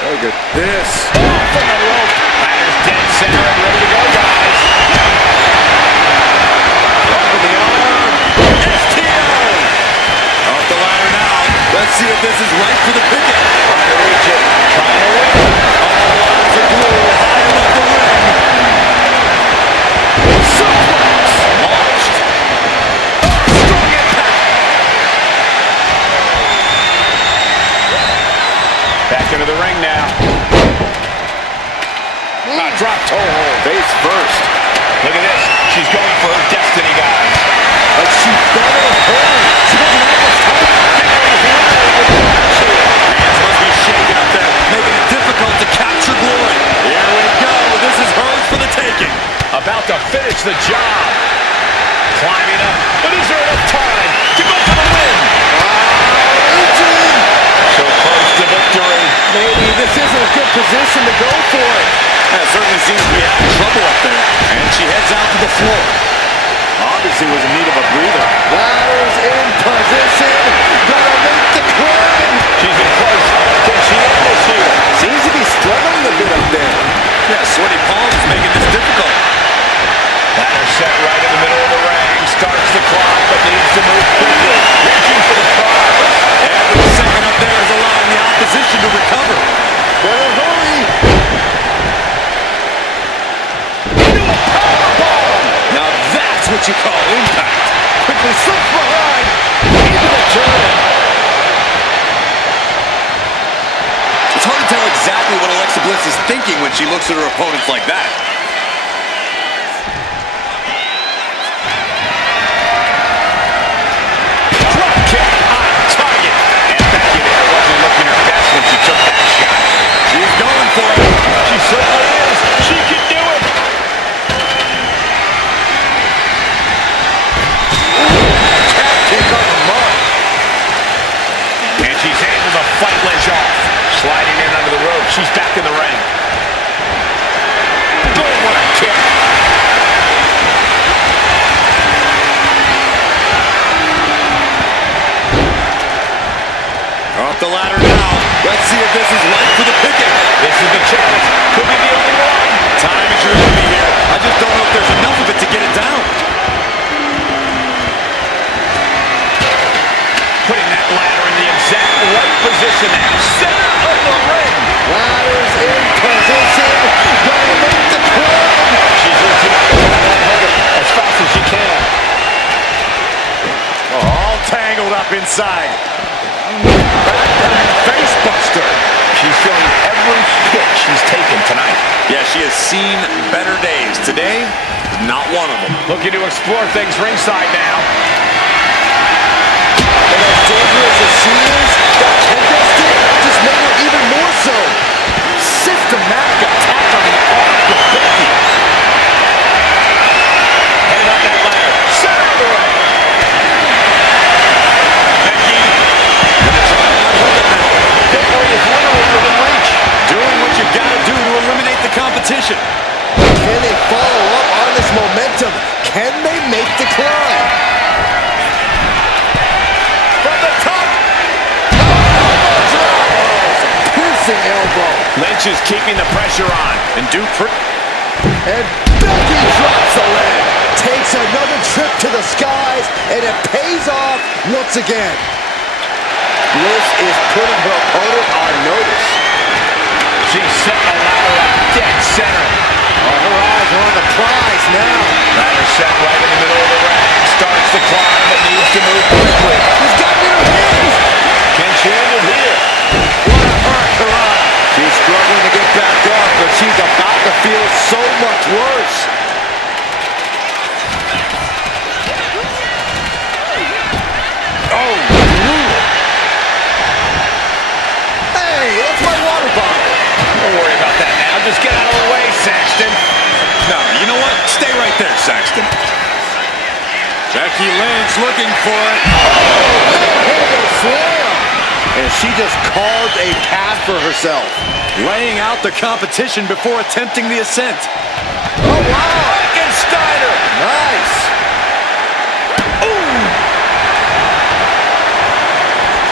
Very good. This. Off on the rope. Ladder's dead center and ready to go, guys. Up with the arm. STO. Off the ladder now. Let's see if this is right for the picking. Trying to reach it. Trying to win. All lines are blue. High above the ring. Suplex. Launched. Strong impact. Back into the ring now. Drop toe hold. Face first. Look at this. She's going for her destiny, guys. But she better hurry. She doesn't have much time. Hands must be shaking up there, making it difficult to capture glory. Here we go. This is hers for the taking. About to finish the job. Climbing up. But is there enough time to go for the win? So close to victory. Maybe this isn't a good position to go for it. That certainly seems to be having trouble up there. And she heads out to the floor. Obviously was in need of a breather. Ladders in position. Gonna make the climb. She's in place. Can she end this here? Seems to be struggling a bit up there. Yeah, sweaty palms making this difficult. Ladder set right in the middle of the ring. Starts the clock, but needs to move quickly. Reaching for the prize. Every second up there is allowing the opposition to recover. Better hurry. Into a powerbomb. Now that's what you call impact. Quickly slips behind. Into the turn. It's hard to tell exactly what Alexa Bliss is thinking when she looks at her opponents like that. Drop kick on target. And Becky there wasn't looking her best when she took that shot. She's going for it. She certainly is. She can do it. Cat kick on the mark. And she's able to fight Lynch off. She's back in the ring. Boom, what a kick. Off the ladder now. Let's see if this is right for the picking. This is the chance. Could be the only one. Time is your enemy here. I just don't know if there's enough of it to get it down. Putting that ladder in the exact right position now. Center of the ring. Ladder's in position. Gonna make the climb. She's lifting up the ladder as fast as she can. All tangled up inside. Face buster. She's feeling every hit she's taken tonight. Yeah, she has seen better days. Today, not one of them. Looking to explore things ringside now. And as dangerous as she is, that kendo stick just made her even more so. Systematic attack on the arm of Becky. Heading up that ladder. Center of the ring. Becky. Gonna try and unhook it now. Victory is literally within reach. Doing what you gotta do to eliminate the competition. Can they follow up on this momentum? Can they make the climb? From the top. Piercing elbow. Lynch is keeping the pressure on. And And Becky drops the leg. Takes another trip to the skies, and it pays off once again. Bliss is putting her opponent on notice. She's setting the ladder up dead center. Her eyes are on the prize now. Ladder set right in the middle of the ring. Starts the climb, but needs to move quickly. She's got it in her hands. Can she end it here? What a hurrah. She's struggling to get back up, but she's about to feel so much worse. Oh, Hey, that's my water bottle. don't worry about that now. Just get out of the way, Saxton. No, you know what? Stay right there, Saxton. Becky Lynch looking for it. Slam. And she just carved a path for herself. Laying out the competition before attempting the ascent. Oh, wow. Frankensteiner. Nice.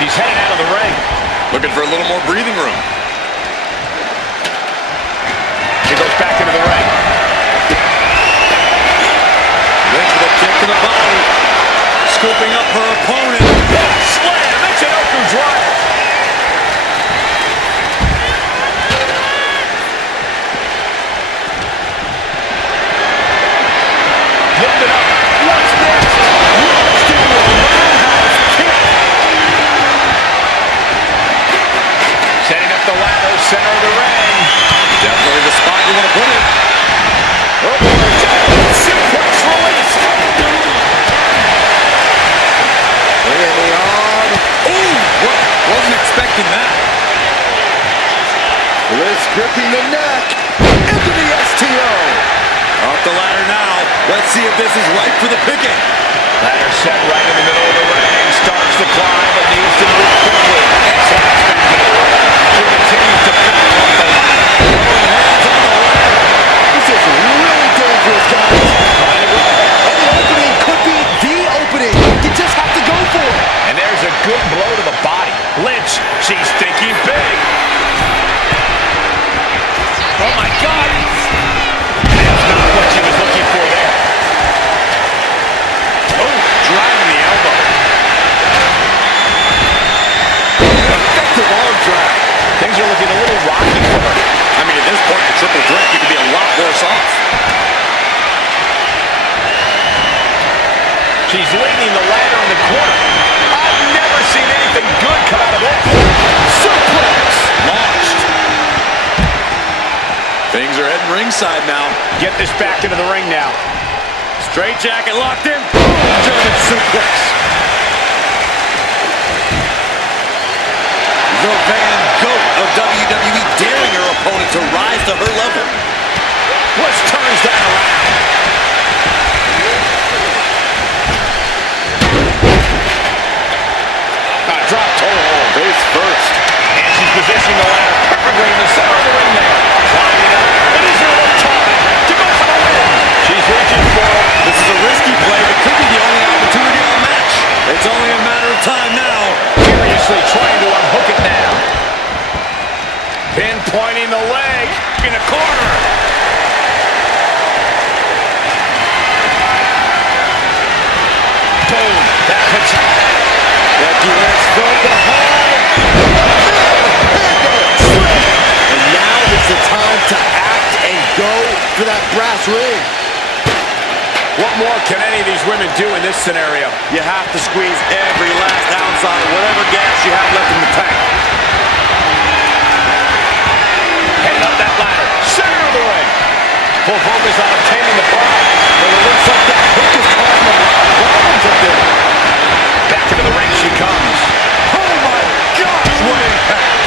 She's heading out of the ring. Looking for a little more breathing room. She goes back into the ring. Lynch with a kick to the body. Scooping up her opponent. Slam. Michinoku driver. Lift it up. What's next? Launched into a roundhouse kick. Setting up the ladder, center of the ring. Definitely the spot you want to put it. Oh, boy. Suplex release. Bringing the arm. Ooh, wasn't expecting that. Bliss gripping the neck. Into the STO. Off the ladder now. Let's see if this is right for the picking. Ladder set right in the middle of the ring. Starts the climb, but needs to move quickly. And Sax's back in the ring. She continues to battle up the ladder. Hands on the ladder. This is really dangerous, guys. Trying to go. And the opening could be the opening. You just have to go for it. And there's a good blow to the body. Lynch, she's thinking big. Oh, my God. That's not what she was looking for there. Oh, driving the elbow. Effective arm drag. Things are looking a little rocky for her. I mean, at this point, the triple threat, you could be a lot worse off. She's leaning the ladder in the corner. I've never seen anything good come out of this. Suplex. Launched. Things are heading ringside now. Get this back into the ring now. Straight jacket locked in. German suplex. The Van Goat of WWE daring her opponent to rise to her level. Bliss turns that around. Drop toe hold. Face first. And she's positioning the ladder perfectly in the center pointing the leg in the corner. Boom. That puts Becky Lynch from behind. And now is the time to act and go for that brass ring. What more can any of these women do in this scenario? You have to squeeze every last ounce out of whatever gas you have left in the tank. Heading up that ladder. Center of the ring. Full focus on obtaining the prize. But it looks like that hook is causing a lot of problems up there. Back into the ring she comes. Oh my gosh, what impact!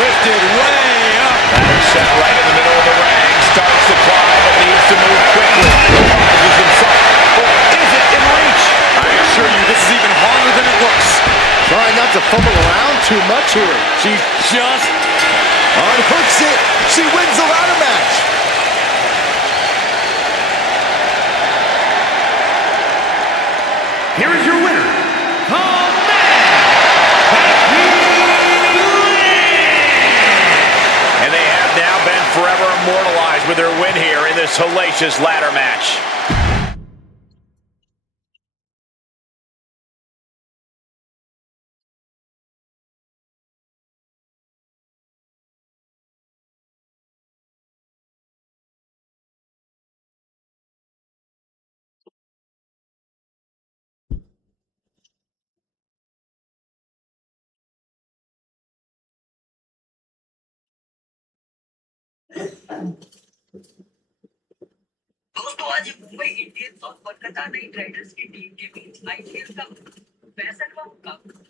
Lifted way up. Ladder set right in the middle of the ring. Starts to climb, but needs to move quickly. Prize is in sight. Or is it in reach? I assure you, this is even harder than it looks. Trying not to fumble around too much here. She's just Unhooks it. She wins the ladder match. Here is your winner, the man, Becky Lynch. And they have now been forever immortalized with their win here in this hellacious ladder match. दोस्तों आज Mumbai Indians और Kolkata night Riders की team के बीच IPL का 62वां मुकाबला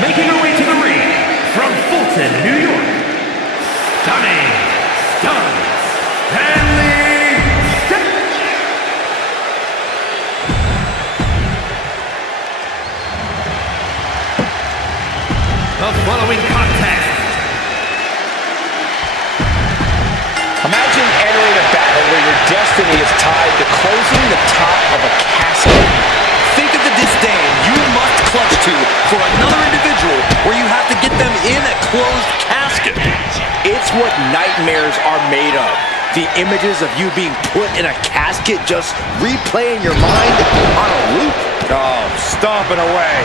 Making her way to the ring from Fulton, New York, Stunning Stuns, Stanley Stitch. The following contest. Imagine entering a battle where your destiny is tied to closing the top of a casket. think of the disdain you must clutch to for another individual where you have to get them in a closed casket. It's what nightmares are made of. The images of you being put in a casket just replay in your mind on a loop. Oh, stomping away.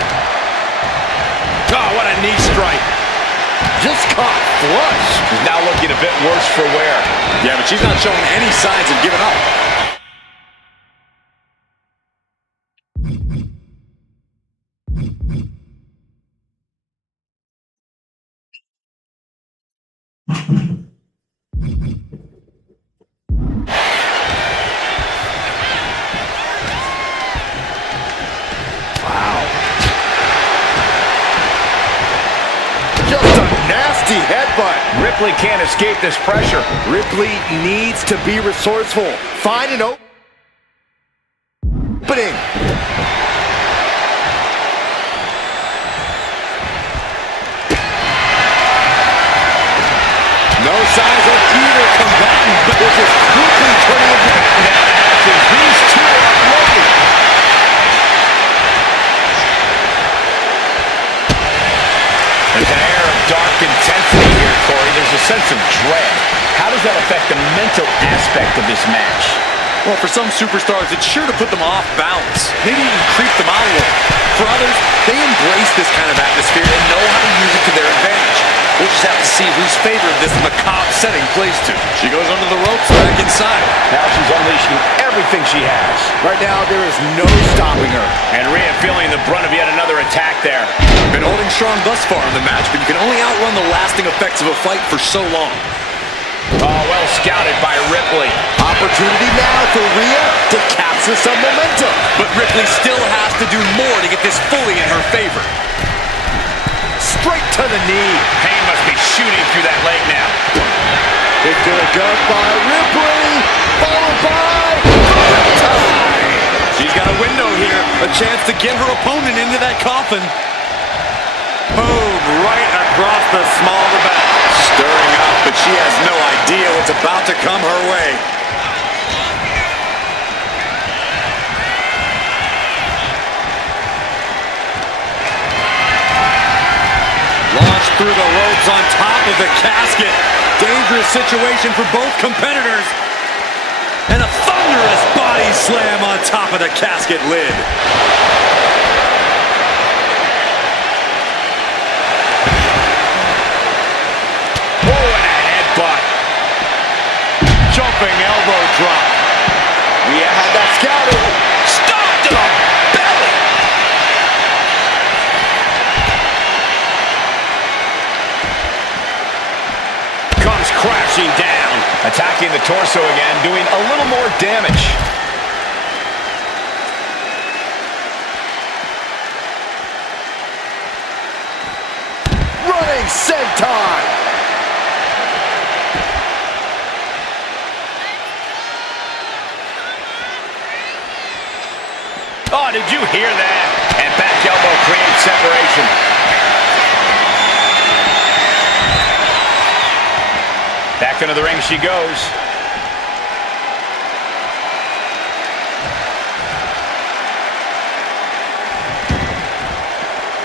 Oh, what a knee strike. Just caught flush. She's now looking a bit worse for wear. Yeah, but she's not showing any signs of giving up. Headbutt. Ripley can't escape this pressure. Ripley needs to be resourceful. Find an opening. No signs of either combatant, but this is quickly turning into... That match is sense of dread. How does that affect the mental aspect of this match? Well, for some superstars, it's sure to put them off balance, maybe even creep them out a little. For others, they embrace this kind of atmosphere and know how to use it to their advantage. We'll just have to see whose favor this macabre setting plays to. She goes under the ropes, back inside. Now she's unleashing everything she has. Right now, there is no stopping her. And Rhea feeling the brunt of yet another attack there. Been holding strong thus far in the match, but you can only outrun the lasting effects of a fight for so long. Oh, well scouted by Ripley. Opportunity now for Rhea to capture some momentum. But Ripley still has to do more to get this fully in her favor. Straight to the knee. Pain must be shooting through that leg now. Into the gut by Ripley. Followed by Riptide. She's got a window here, a chance to get her opponent into that coffin. Boom, right across the small of the back. Stirring up, but she has no idea what's about to come her way. Launched through the ropes on top of the casket. Dangerous situation for both competitors. And a thunderous body slam on top of the casket lid. Jumping elbow drop. Rhea had that scouted. Stop to the belly. Comes crashing down. Attacking the torso again, doing a little more damage. Running senton. Oh, did you hear that? And back elbow creates separation. Back into the ring she goes.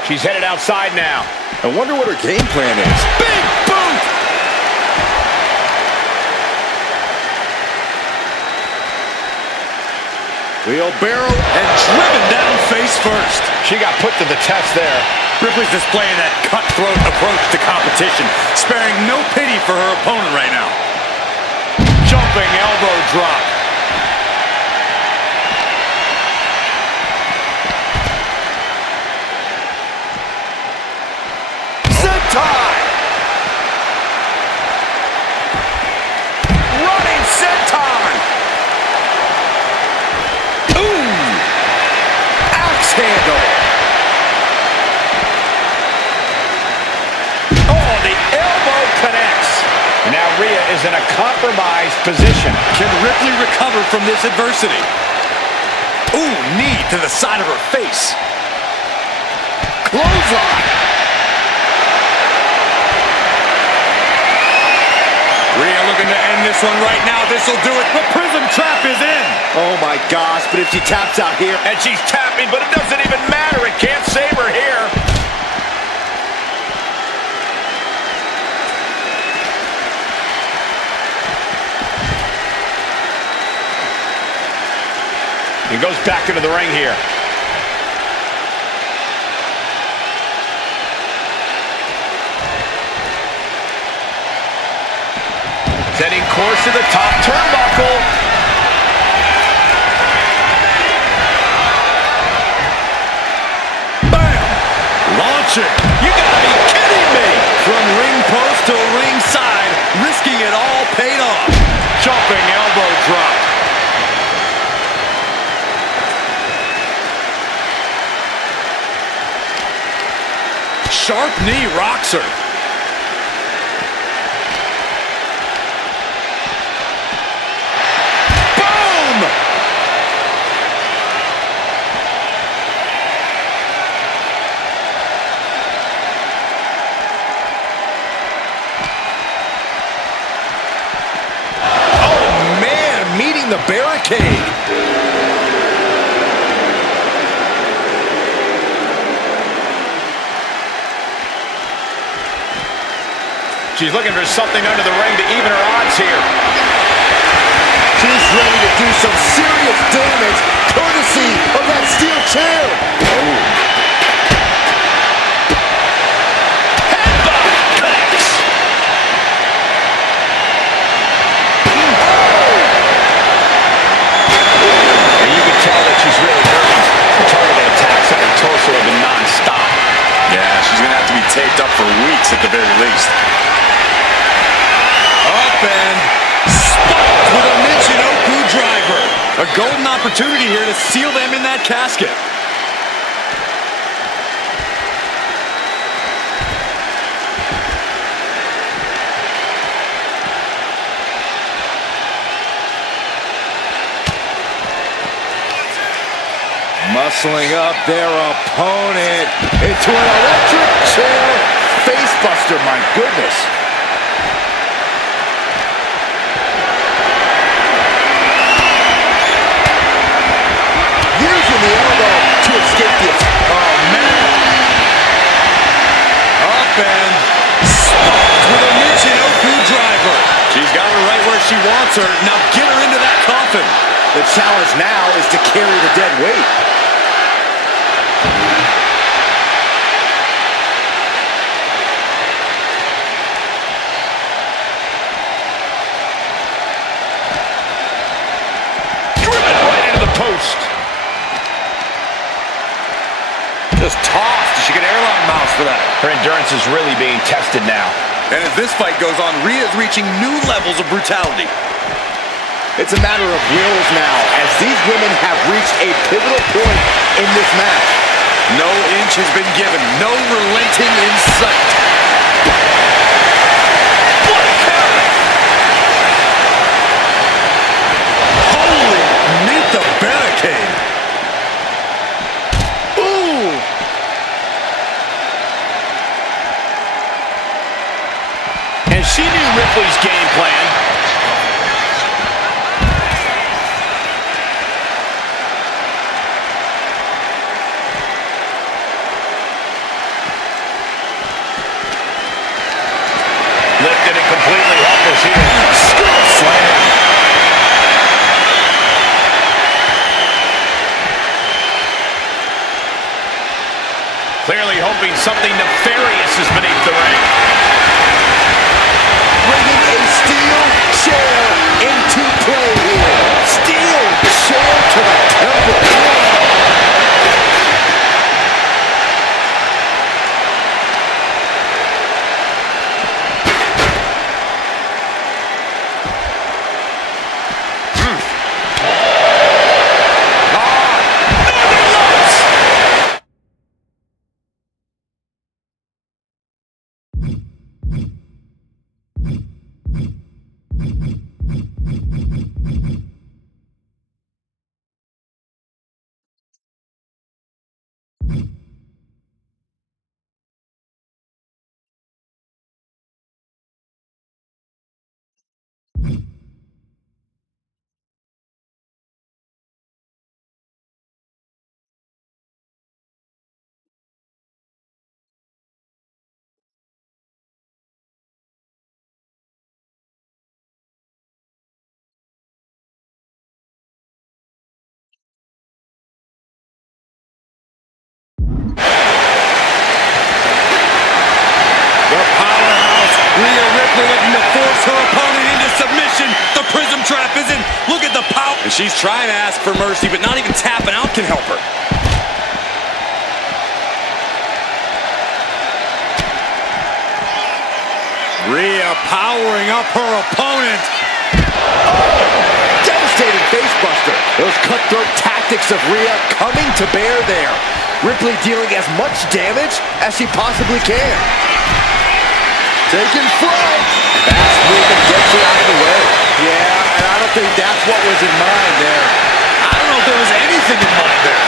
She's headed outside now. I wonder what her game plan is. Big boot! Wheelbarrow And driven down face first. She got put to the test there. Ripley's displaying that cutthroat approach to competition, sparing no pity for her opponent right now. Jumping elbow drop. senton. Running senton. Axe handle. Oh, the elbow connects. And now Rhea is in a compromised position. Can Ripley recover from this adversity? Ooh, knee to the side of her face. Clothesline. Rhea looking to end this one right now. This will do it. The Prism Trap is in. Oh my gosh, but if she taps out here. And she's tapping, but it doesn't even matter. It can't save her here. He goes back into the ring here. Setting course to the top turnbuckle. Bam! Launching. You gotta be kidding me. From ring post to ringside, risking it all paid off. Jumping elbow drop. Sharp knee rocks her. Boom! Oh man, meeting the barricade. She's looking for something under the ring to even her odds here. She's ready to do some serious damage, courtesy of that steel chair. Headbutt connects. And you can tell that she's really hurting. The targeted attacks on her torso have been non-stop. Yeah, she's going to have to be taped up for weeks at the very least. Up and spiked with a Michinoku driver. A golden opportunity here to seal them in that casket. Muscling up their opponent into an electric chair facebuster, my goodness. Using the elbow to escape the... Oh, man. Up and spiked with a Michinoku driver. She's got her right where she wants her. Now get her into that coffin. The challenge now is to carry the dead weight. Driven right into the post. Just tossed. She can airline mouse for that. Her endurance is really being tested now. And as this fight goes on, Rhea's reaching new levels of brutality. It's a matter of wills now, as these women have reached a pivotal point in this match. No inch has been given. No relenting in sight. What a counter! Holy, meet the barricade. Ooh! And she knew Ripley's game plan. Lifted it completely helpless here. Slam. Clearly hoping something nefarious is beneath the ring. Bringing a steel chair into play here. Steel chair to the temple. Rhea Ripley looking to force her opponent into submission. The prism trap is in. Look at the power. And she's trying to ask for mercy, but not even tapping out can help her. Rhea powering up her opponent. Oh, devastating facebuster. Those cutthroat tactics of Rhea coming to bear there. Ripley dealing as much damage as she possibly can. Taking flight. Fast movement gets her out of the way. Yeah, and I don't think that's what was in mind there. I don't know if there was anything in mind there.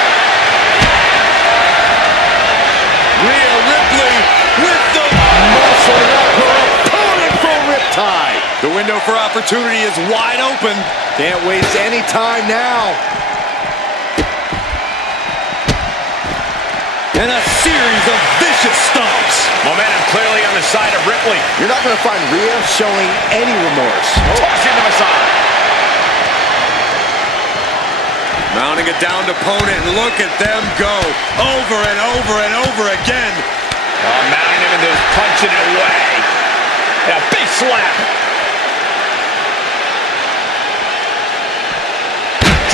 Rhea Ripley with the muscling up her opponent for a riptide. The window for opportunity is wide open. Can't waste any time now. And a series of vicious vicious stomps. Momentum clearly on the side of Ripley. You're not going to find Rhea showing any remorse. Tossing the massage. Mounting a downed opponent, and look at them go over and over and over again. Mounting him into punching it away. And a big slap.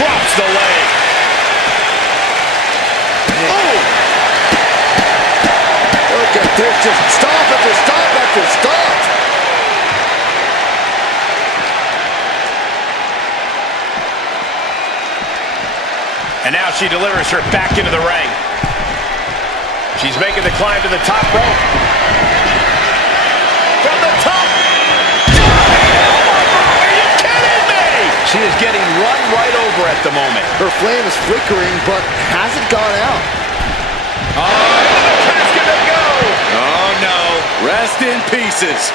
Drops the leg. Oh! Look at this, just stop after stop after stop. And now she delivers her back into the ring. She's making the climb to the top rope. From the top. Are you kidding me? She is getting run right over at the moment. Her flame is flickering, but hasn't gone out. Oh, the casket they go. Oh no, rest in pieces.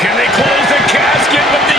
Can they close the casket with the